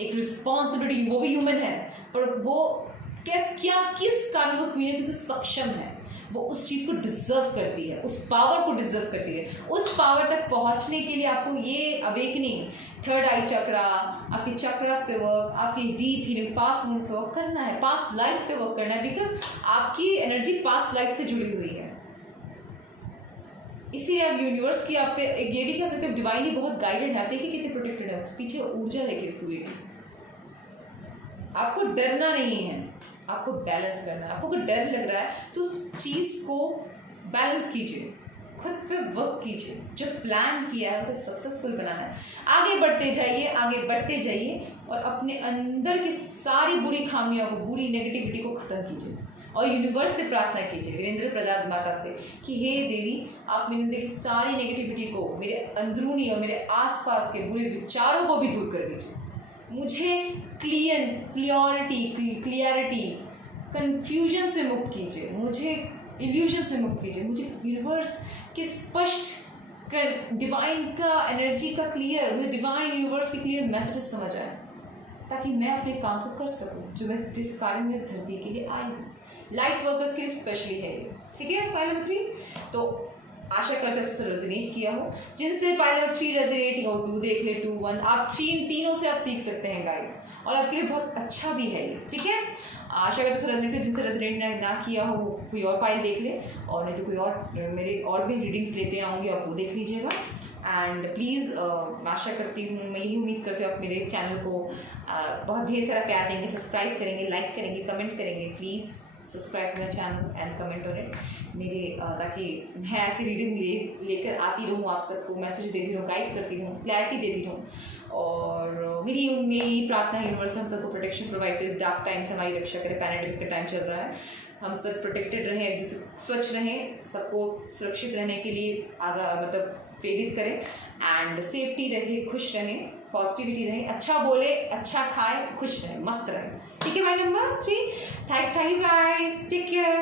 एक रिस्पॉन्सिबिलिटी, वो भी ह्यूमन है, पर वो किस कारण वो क्वीन है? क्योंकि सक्षम है, वो उस चीज़ को डिजर्व करती है, उस पावर को डिजर्व करती है। उस पावर तक पहुंचने के लिए आपको ये अवेकनिंग, थर्ड आई चक्रा, आपके चक्रास पे वर्क, आपकी डीप हीलिंग, पास्ट वुंड्स पे वर्क करना है, पास्ट लाइफ पे वर्क करना है, बिकॉज आपकी एनर्जी पास्ट लाइफ से जुड़ी हुई है। इसीलिए आप यूनिवर्स की आप पे ये भी कह सकते हो डिवाइनली बहुत गाइडेड है। देखिए कितने प्रोटेक्टेड है, उसके पीछे ऊर्जा देखिए सूर्य की। आपको डरना नहीं है, आपको बैलेंस करना है। आपको कोई डर लग रहा है तो उस चीज़ को बैलेंस कीजिए, खुद पे वर्क कीजिए। जो प्लान किया है उसे सक्सेसफुल बनाना है। आगे बढ़ते जाइए और अपने अंदर की सारी बुरी खामियों को, बुरी नेगेटिविटी को ख़त्म कीजिए और यूनिवर्स से प्रार्थना कीजिए, वीरेंद्र प्रदाद माता से, कि हे देवी, आप मेरे अंदर की सारी नेगेटिविटी को, मेरे अंदरूनी और मेरे आसपास के बुरे विचारों को भी दूर कर दीजिए। मुझे क्लियरिटी, कन्फ्यूजन से मुक्त कीजिए, मुझे इल्यूजन से मुक्त कीजिए, मुझे यूनिवर्स के स्पष्ट डिवाइन का एनर्जी का क्लियर, मुझे डिवाइन यूनिवर्स के क्लियर मैसेजेस समझ आए, ताकि मैं अपने काम को कर सकूं जो मैं जिस कारण में इस धरती के लिए आई हूँ। लाइट वर्कर्स के लिए स्पेशली है ये, ठीक है। फाइल नंबर 3 तो आशा करते हैं उससे रेजोनेट किया हो। जिनसे फाइल नंबर 3 रेजोनेट हो, 2 देख ले, 2, 1, आप तीनों से आप सीख सकते हैं गाइस, और आपके लिए बहुत अच्छा भी है ये, ठीक है। आशा करते हैं रेजोनेट, जिनसे रेजोनेट ना किया हो कोई और फाइल देख ले, और नहीं तो कोई और मेरे और भी रीडिंग्स लेते आऊँगी, आप वो देख लीजिएगा। एंड प्लीज़ आशा करती हूँ, मैं यही उम्मीद करती हूँ आप मेरे चैनल को बहुत ढेर सारा प्यार देंगे, सब्सक्राइब करेंगे, लाइक करेंगे, कमेंट करेंगे। Please subscribe my channel and comment on it, मेरे ताकि मैं ऐसी रीडिंग लेकर आती रहूँ, आप सबको मैसेज देती रहूँ, गाइड करती रहूँ, क्लैरिटी देती रहूँ। और मेरी यही प्रार्थना है यूनिवर्स हम सबको प्रोटेक्शन प्रोवाइड करे, डार्क टाइम से हमारी रक्षा करे। पैंडेमिक का टाइम चल रहा है, हम सब प्रोटेक्टेड रहें, एक दूसरे स्वच्छ रहें, सबको सुरक्षित रहने के लिए प्रेरित करें, एंड सेफ्टी रहे, खुश रहें, पॉजिटिविटी रहे, अच्छा बोले, अच्छा खाए, खुश रहें, मस्त रहें, ठीक है। My number 3, thank you guys, take care.